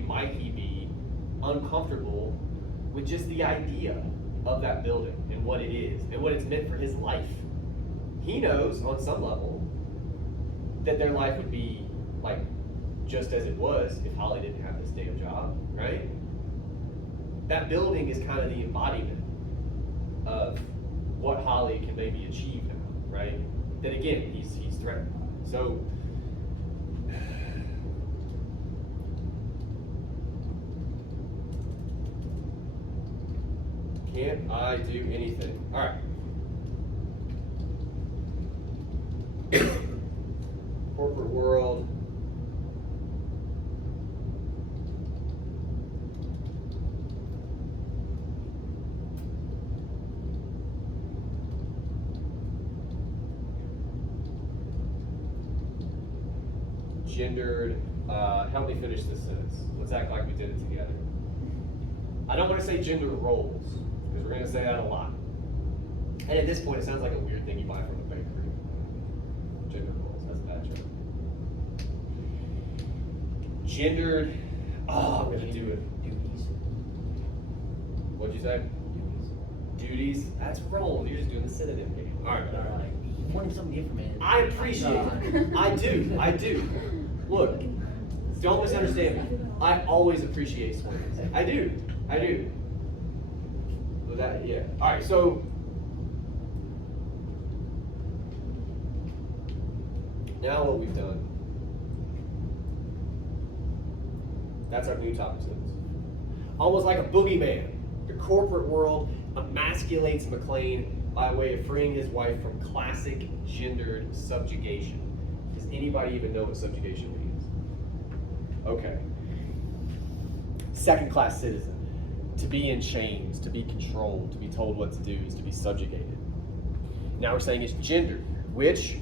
might he be uncomfortable with just the idea of that building and what it is and what it's meant for his life? He knows on some level that their life would be like just as it was if Holly didn't have this damn job, right? That building is kind of the embodiment of what Holly can maybe achieve now, right? That again, he's threatened by. So can't I do anything? All right. Corporate world. Gendered. Help me finish this sentence. Let's act like we did it together. I don't want to say gender roles, because we're going to say that a lot. And at this point, it sounds like a weird thing you buy from a bakery. Gender roles, that's a bad joke. Gendered, I'm going to do it. Duties. What'd you say? Duties. That's roles. You're just doing the synonym game. All right. Like, you wanted something different, man. I appreciate it. I do. Look, don't misunderstand me. I always appreciate swings. I do. But that, yeah. All right, so now what we've done, that's our new topic sentence. Almost like a boogeyman, the corporate world emasculates McClain by way of freeing his wife from classic gendered subjugation. Does anybody even know what subjugation means? Okay. Second-class citizen. To be in chains, to be controlled, to be told what to do is to be subjugated. Now we're saying it's gendered, which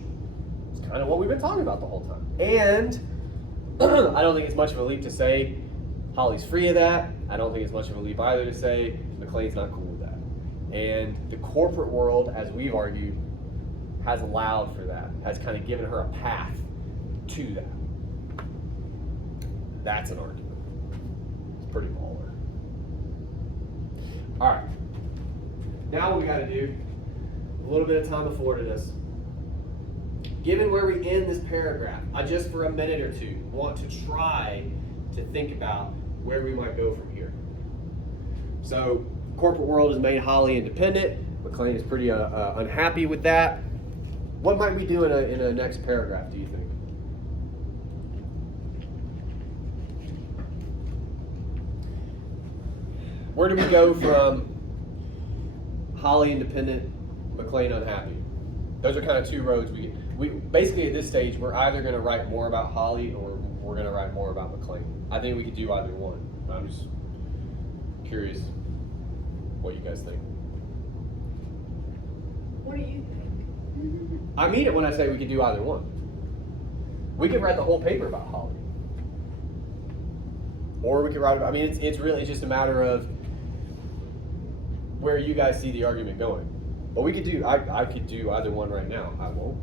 is kind of what we've been talking about the whole time. And I don't think it's much of a leap to say Holly's free of that. I don't think it's much of a leap either to say McClain's not cool with that. And the corporate world, as we've argued, has allowed for that, has kind of given her a path to that. That's an argument. It's pretty baller. All right. Now what we got to do, a little bit of time afforded us. Given where we end this paragraph, I just for a minute or two want to try to think about where we might go from here. So, corporate world has made Holly independent. McClain is pretty unhappy with that. What might we do in a next paragraph, do you think? Where do we go from Holly independent, McClain unhappy? Those are kind of two roads we basically at this stage we're either going to write more about Holly or we're going to write more about McClain. I think we could do either one. I'm just curious what you guys think. What do you think? I mean it when I say we could do either one. We could write the whole paper about Holly. Or we could write about, I mean, it's really just a matter of where you guys see the argument going. But we could do, I could do either one right now. I won't.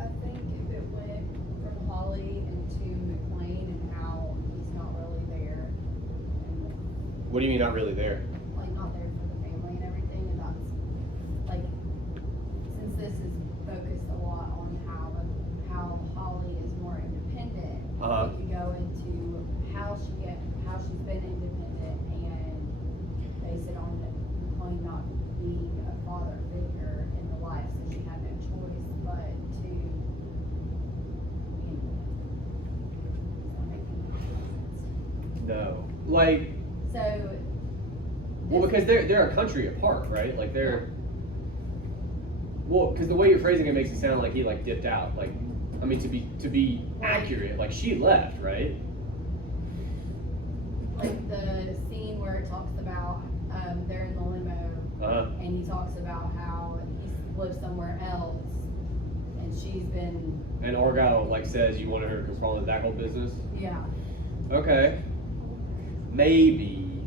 I think if it went from Holly into McLean and how he's not really there, and What do you mean not really there? like not there for the family and everything, and that's like, since this is focused a lot on how Holly is more independent, Uh-huh. we could go into how she's been independent and base it on McLean not being a father figure in the life, so she had no choice but to be independent. Does that make any sense? No. Like, So. well, this- because they're a country apart, right? Like they're, well, because the way you're phrasing it makes it sound like he like dipped out. Like, I mean, to be accurate, like she left, right? Like the scene where it talks about, they're in the limo, Uh-huh. and he talks about how he lives somewhere else, and she's been, And Argyle like says you wanted her to control that whole business. yeah, Okay. Maybe.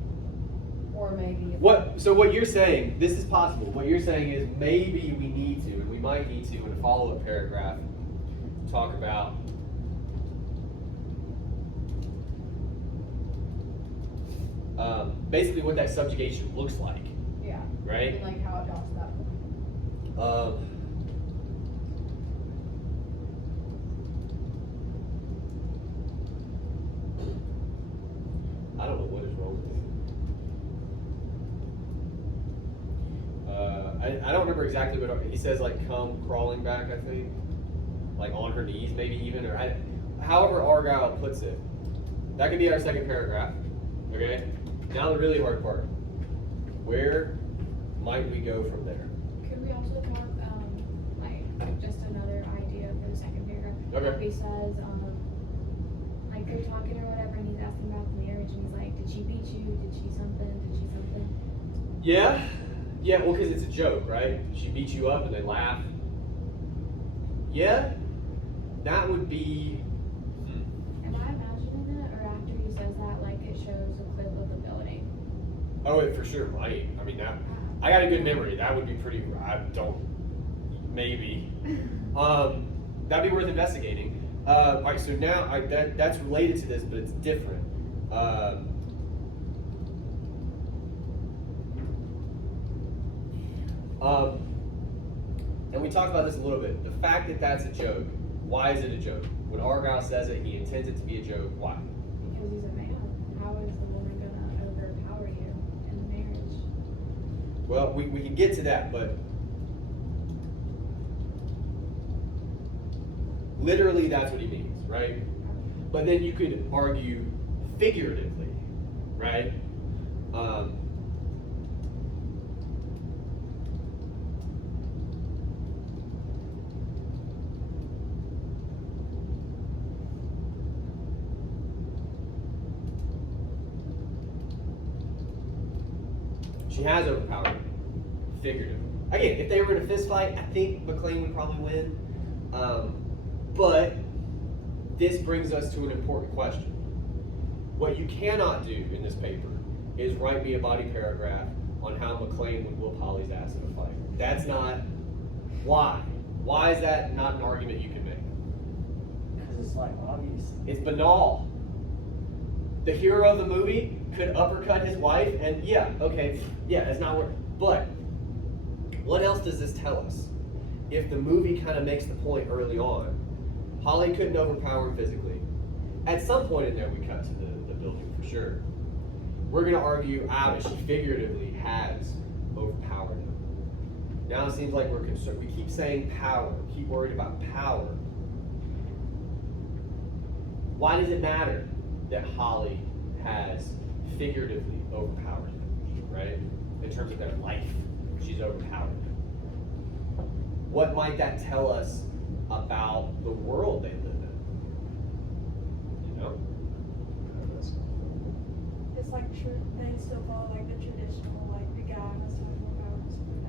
or maybe. So what you're saying, this is possible. What you're saying is maybe we need to, and we might need to in a follow-up paragraph, talk about basically what that subjugation looks like, Yeah, right? and like how it got to that point. I don't know what is wrong with it. I don't remember exactly what he says. Like come crawling back, I think, like on her knees, maybe even, or however Argyle puts it. That could be our second paragraph. Okay. Now the really hard part. Where might we go from there? Could we also talk, like, just another idea for the second paragraph? Okay. He says, like, they're talking or whatever, and he's asking about the marriage, and he's like, did she beat you? Did she something? Did she something? Yeah. Yeah. Well, because it's a joke, right? She beats you up and they laugh. Yeah. That would be. Am I imagining that, or after he says that, like, it shows a clip of the building? Oh, it for sure might. I mean, that. I got a good memory. That would be pretty. I don't. Maybe. That'd be worth investigating. All right. So now that's related to this, but it's different. And we talked about this a little bit. The fact that that's a joke. Why is it a joke? When Argyle says it, he intends it to be a joke. Why? Because he's a man. How is the woman gonna overpower you in the marriage? Well, we can get to that, but literally that's what he means, right? But then you could argue figuratively, right? She has overpowered me, figuratively. Again, if they were in a fist fight, I think McLean would probably win. But this brings us to an important question. What you cannot do in this paper is write me a body paragraph on how McLean would whoop Holly's ass in a fight. That's not, why? Why is that not an argument you can make? Because it's like obvious. It's banal. The hero of the movie could uppercut his wife, and yeah, okay, yeah, it's not worth. But what else does this tell us? If the movie kind of makes the point early on, Holly couldn't overpower him physically. At some point in there, we cut to the building for sure. We're going to argue that she figuratively has overpowered him. Now it seems like we're concerned. We keep saying power. We keep worried about power. Why does it matter that Holly has figuratively overpowered him, right? In terms of their life, she's overpowered him. What might that tell us about the world they live in? You know? It's like they still follow like the traditional, like the guy must have more power and stuff like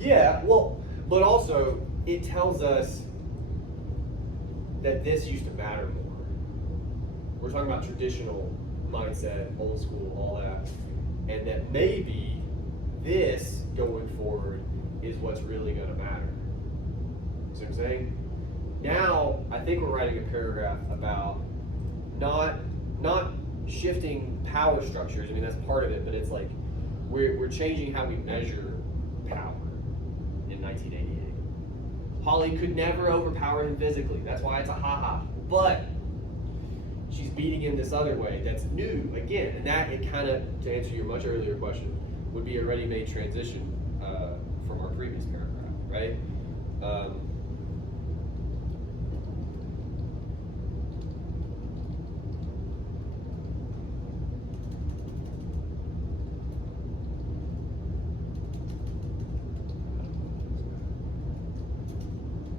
that. Yeah, well, But also, it tells us that this used to matter more. We're talking about traditional mindset, old school, all that. And that maybe this going forward is what's really going to matter. See what I'm saying? Now, I think we're writing a paragraph about not shifting power structures. I mean, that's part of it, but it's like we're changing how we measure power in 1988. Holly could never overpower him physically. That's why it's a ha-ha. But she's beating him this other way that's new again. And that, it kind of, to answer your much earlier question, would be a ready-made transition from our previous paragraph, right?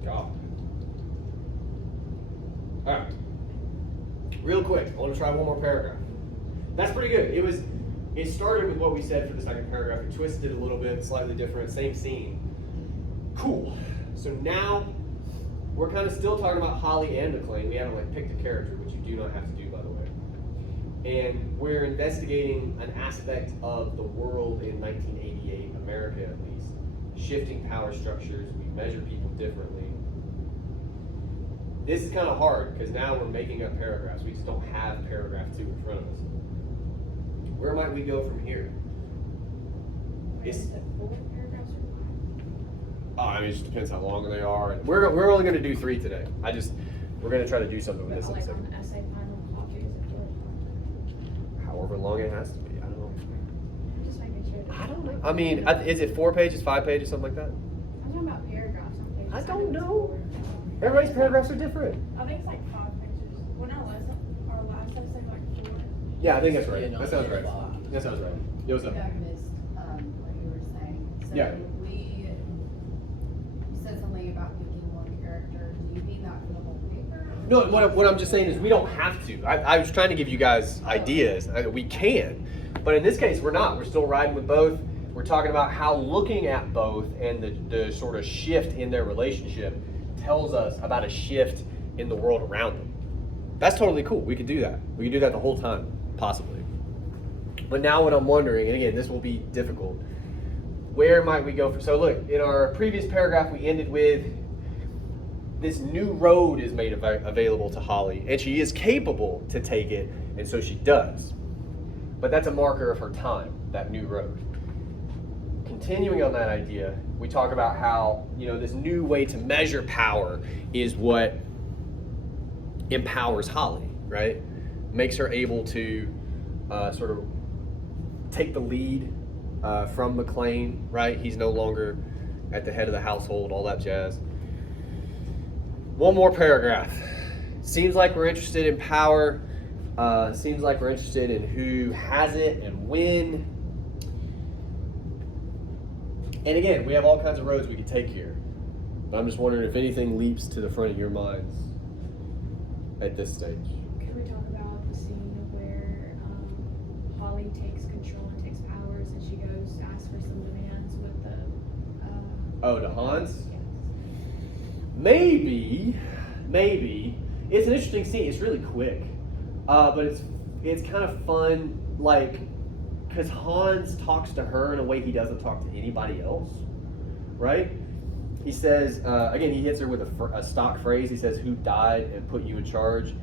God. All right. Real quick, I want to try one more paragraph. That's pretty good. It started with what we said for the second paragraph. It twisted a little bit, slightly different, same scene. Cool. So now we're kind of still talking about Holly and McClane. We haven't like picked a character, which you do not have to do, by the way. And we're investigating an aspect of the world in 1988, America at least, shifting power structures. We measure people differently. This is kind of hard because now we're making up paragraphs. We just don't have paragraph 2 in front of us. Where might we go from here? It's, Is it 4 paragraphs or 5? I mean, it just depends how long they are. And we're only going to do 3 today. We're going to try to do something with this in a Like on second. the essay final copy, is it 4 or 5? However long it has to be. I don't know. I'm just making sure. that- I don't know. I mean, is it 4 pages, 5 pages, something like that? I'm talking about paragraphs on pages. I don't know it's know. 4. Everybody's paragraphs are different. I think it's like 5 pages. When our last episode like 4. Yeah, I think that's right. Yeah, no, That sounds it's right. 5. That sounds right. It was I up. think I missed, what you were saying. So Yeah. you said something about picking one character. Do you mean that for the whole paper? No, what I'm just saying is we don't have to. I was trying to give you guys ideas. We can. But in this case, we're not. We're still riding with both. We're talking about how looking at both and the sort of shift in their relationship tells us about a shift in the world around them. That's totally cool. We could do that. We could do that the whole time, possibly. But now what I'm wondering, and again, this will be difficult, where might we go from? So look, in our previous paragraph, we ended with this new road is made available to Holly, and she is capable to take it, and so she does. But that's a marker of her time, that new road. Continuing on that idea, we talk about how, this new way to measure power is what empowers Holly, right? Makes her able to sort of take the lead from McClane, right? He's no longer at the head of the household, all that jazz. One more paragraph. Seems like we're interested in power. Seems like we're interested in who has it and when. And again, we have all kinds of roads we could take here. But I'm just wondering if anything leaps to the front of your minds at this stage. Could we talk about the scene where Holly takes control and takes powers and she goes to ask for some demands with the Oh, to Hans? yes. Maybe. It's an interesting scene. It's really quick. But it's kind of fun, like, because Hans talks to her in a way he doesn't talk to anybody else, right? He says, again, he hits her with a stock phrase. He says, "Who died and put you in charge?"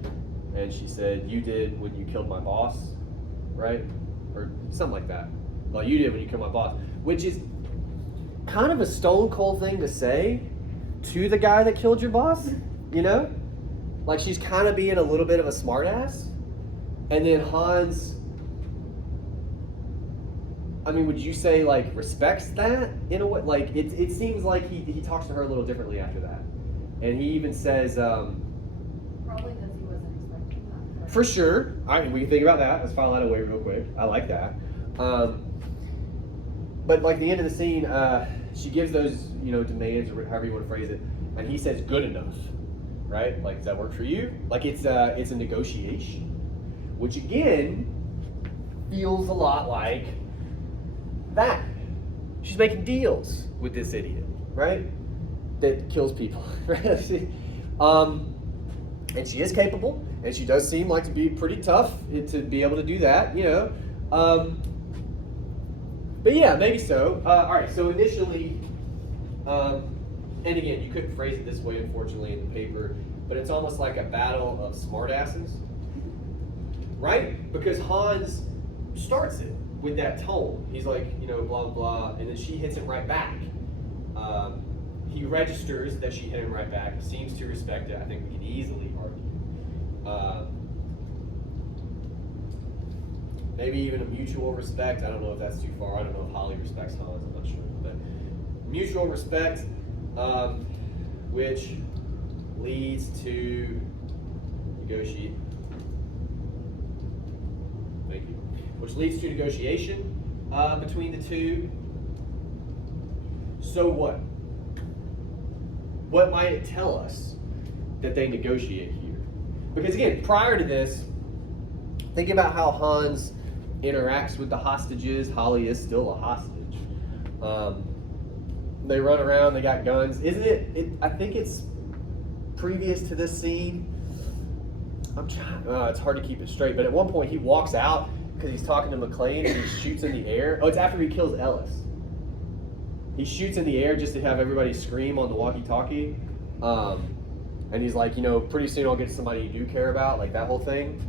And she said, "You did when you killed my boss," right? Or something like that. Well, you did when you killed my boss, which is kind of a stone cold thing to say to the guy that killed your boss, Like she's kind of being a little bit of a smartass. And then Hans, I mean, would you say like respects that in a way? Like it seems like he talks to her a little differently after that. And he even says, Probably because he wasn't expecting that. But for sure, we can think about that. Let's file that away real quick. I like that. But like the end of the scene, she gives those, demands or however you want to phrase it. And he says, "Good enough." Right? Like, does that work for you? Like it's a negotiation, which again feels a lot like that. She's making deals with this idiot, right? that kills people. And she is capable, and she does seem like to be pretty tough to be able to do that, you know. But yeah, maybe so. All right, so initially, and again, you couldn't phrase it this way, unfortunately, in the paper, but it's almost like a battle of smartasses, right? Because Hans starts it with that tone. He's like, you know, blah, blah, and then she hits him right back. He registers that she hit him right back, seems to respect it. I think we can easily argue. Maybe even a mutual respect. I don't know if that's too far. I don't know if Holly respects Hans. I'm not sure. But mutual respect, which leads to negotiate. Thank you. Which leads to negotiation between the two. So what? What might it tell us that they negotiate here? Because again, prior to this, think about how Hans interacts with the hostages. Holly is still a hostage. They run around, they got guns. Isn't it I think it's previous to this scene. I'm trying, it's hard to keep it straight, but at one point he walks out because he's talking to McClane and he shoots in the air. Oh, it's after he kills Ellis. He shoots in the air just to have everybody scream on the walkie-talkie. And he's like, you know, pretty soon I'll get somebody you do care about, like that whole thing.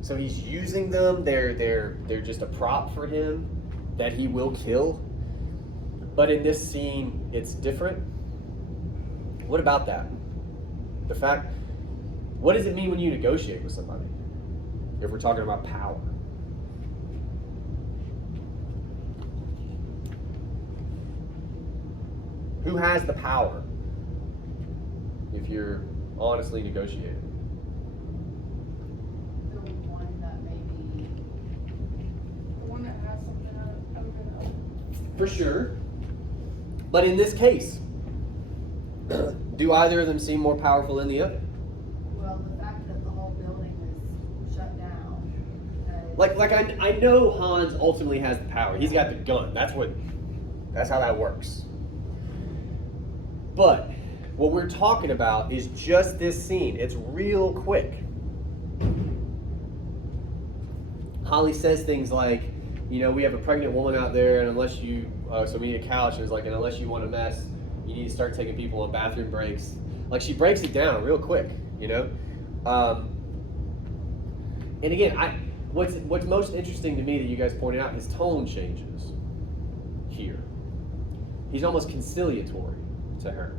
So he's using them. They're just a prop for him that he will kill. But in this scene, it's different. What about that? The fact, what does it mean when you negotiate with somebody? If we're talking about power. Who has the power if you're honestly negotiating? The one that maybe, The one that has something over them. For sure. But in this case, do either of them seem more powerful than the other? well, the fact that the whole building is shut down. Like I know Hans ultimately has the power. He's got the gun. That's how that works. But what we're talking about is just this scene. It's real quick. Holly says things like, you know, we have a pregnant woman out there, and unless you, so we need a couch, and it's like, and unless you want to mess, you need to start taking people on bathroom breaks. Like, she breaks it down real quick, you know? And again, what's most interesting to me that you guys pointed out, his tone changes here. He's almost conciliatory to her.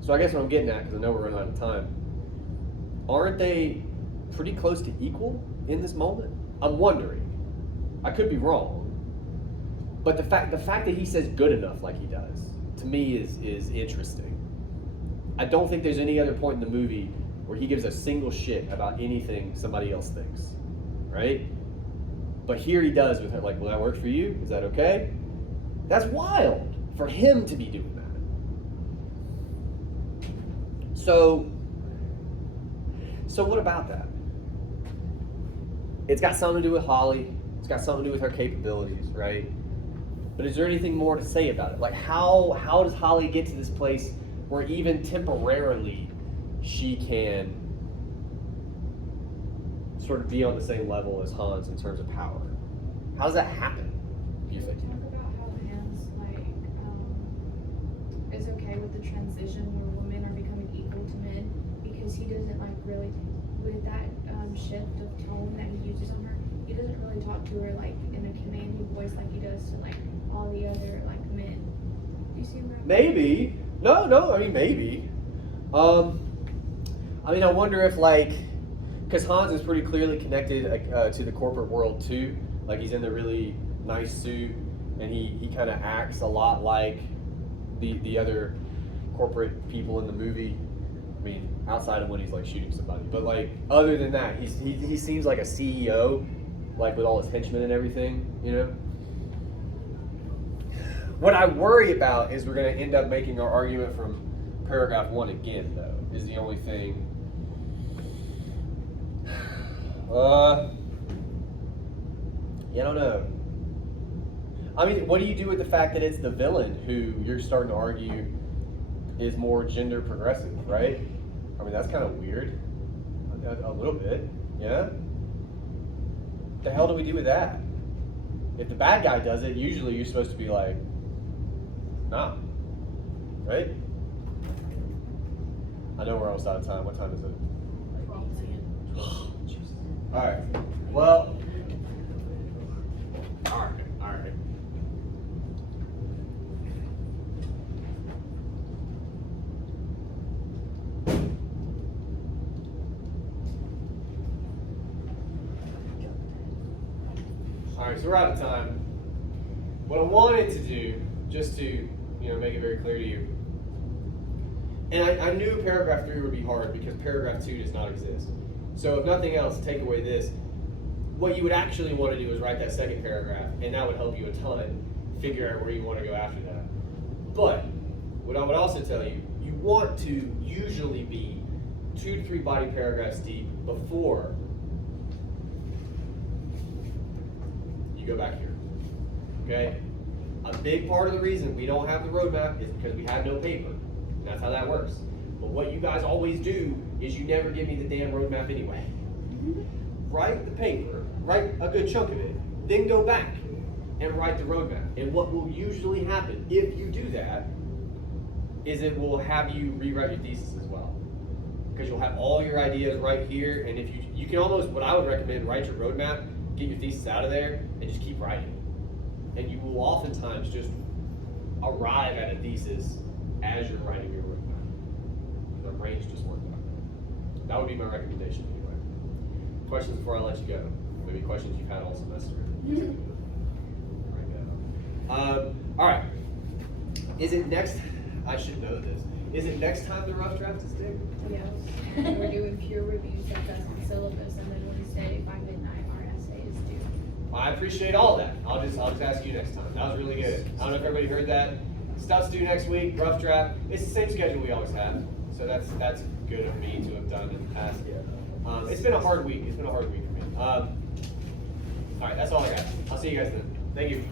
So I guess what I'm getting at, because I know we're running out of time, aren't they pretty close to equal in this moment? I'm wondering. I could be wrong, but the fact that he says good enough like he does, to me is interesting. I don't think there's any other point in the movie where he gives a single shit about anything somebody else thinks, right? But here he does with her, like, will that work for you? Is that okay? That's wild for him to be doing that. So what about that? It's got something to do with Holly. It's got something to do with her capabilities, right? But is there anything more to say about it? Like, how does Holly get to this place where even temporarily she can sort of be on the same level as Hans in terms of power? How does that happen, do you think? Talk about how Hans is okay with the transition where women are becoming equal to men, because he doesn't really, with that shift of tone that he uses on her, he doesn't really talk to her like in a commanding voice like he does to like all the other like men. Do you see where I'm Maybe. No, I mean, maybe. I mean, I wonder if, like, because Hans is pretty clearly connected to the corporate world too. Like, he's in the really nice suit, and he kind of acts a lot like the other corporate people in the movie. I mean, outside of when he's like shooting somebody, but like other than that, he seems like a CEO, like with all his henchmen and everything, you know. What I worry about is we're going to end up making our argument from paragraph 1 again, though, is the only thing. Yeah, I don't know. I mean, what do you do with the fact that it's the villain who you're starting to argue is more gender progressive, right? I mean, that's kind of weird. A little bit, yeah? The hell do we do with that? If the bad guy does it, usually you're supposed to be like, nah, right? I know we're almost out of time. What time is it? All right. Well. All right. All right. All right. So we're out of time. What I wanted to do, just to make it very clear to you, and I knew paragraph 3 would be hard because paragraph 2 does not exist. So if nothing else, take away this. What you would actually want to do is write that second paragraph, and that would help you a ton figure out where you want to go after that. But what I would also tell you, you want to usually be 2 to 3 body paragraphs deep before you go back here. Okay? A big part of the reason we don't have the roadmap is because we have no paper. And that's how that works. But what you guys always do is you never give me the damn roadmap anyway. Write the paper, write a good chunk of it, then go back and write the roadmap. And what will usually happen if you do that is it will have you rewrite your thesis as well. Because you'll have all your ideas right here, and if you can almost, what I would recommend, write your roadmap, get your thesis out of there, and just keep writing. And you will oftentimes just arrive at a thesis as you're writing your roadmap. The brains just work out. That would be my recommendation anyway. Questions before I let you go? Maybe questions you've had all semester. All right. Is it next? I should know this. Is it next time the rough draft is due? Yes. And we're doing peer reviews like that's the syllabus, and then Wednesday by midnight our essay is due. I appreciate all that. I'll just ask you next time. That was really good. I don't know if everybody heard that. Stuff's due next week. Rough draft. It's the same schedule we always have. So that's good of me to have done in the past. It's been a hard week. It's been a hard week for me. All right, that's all I got. I'll see you guys then. Thank you.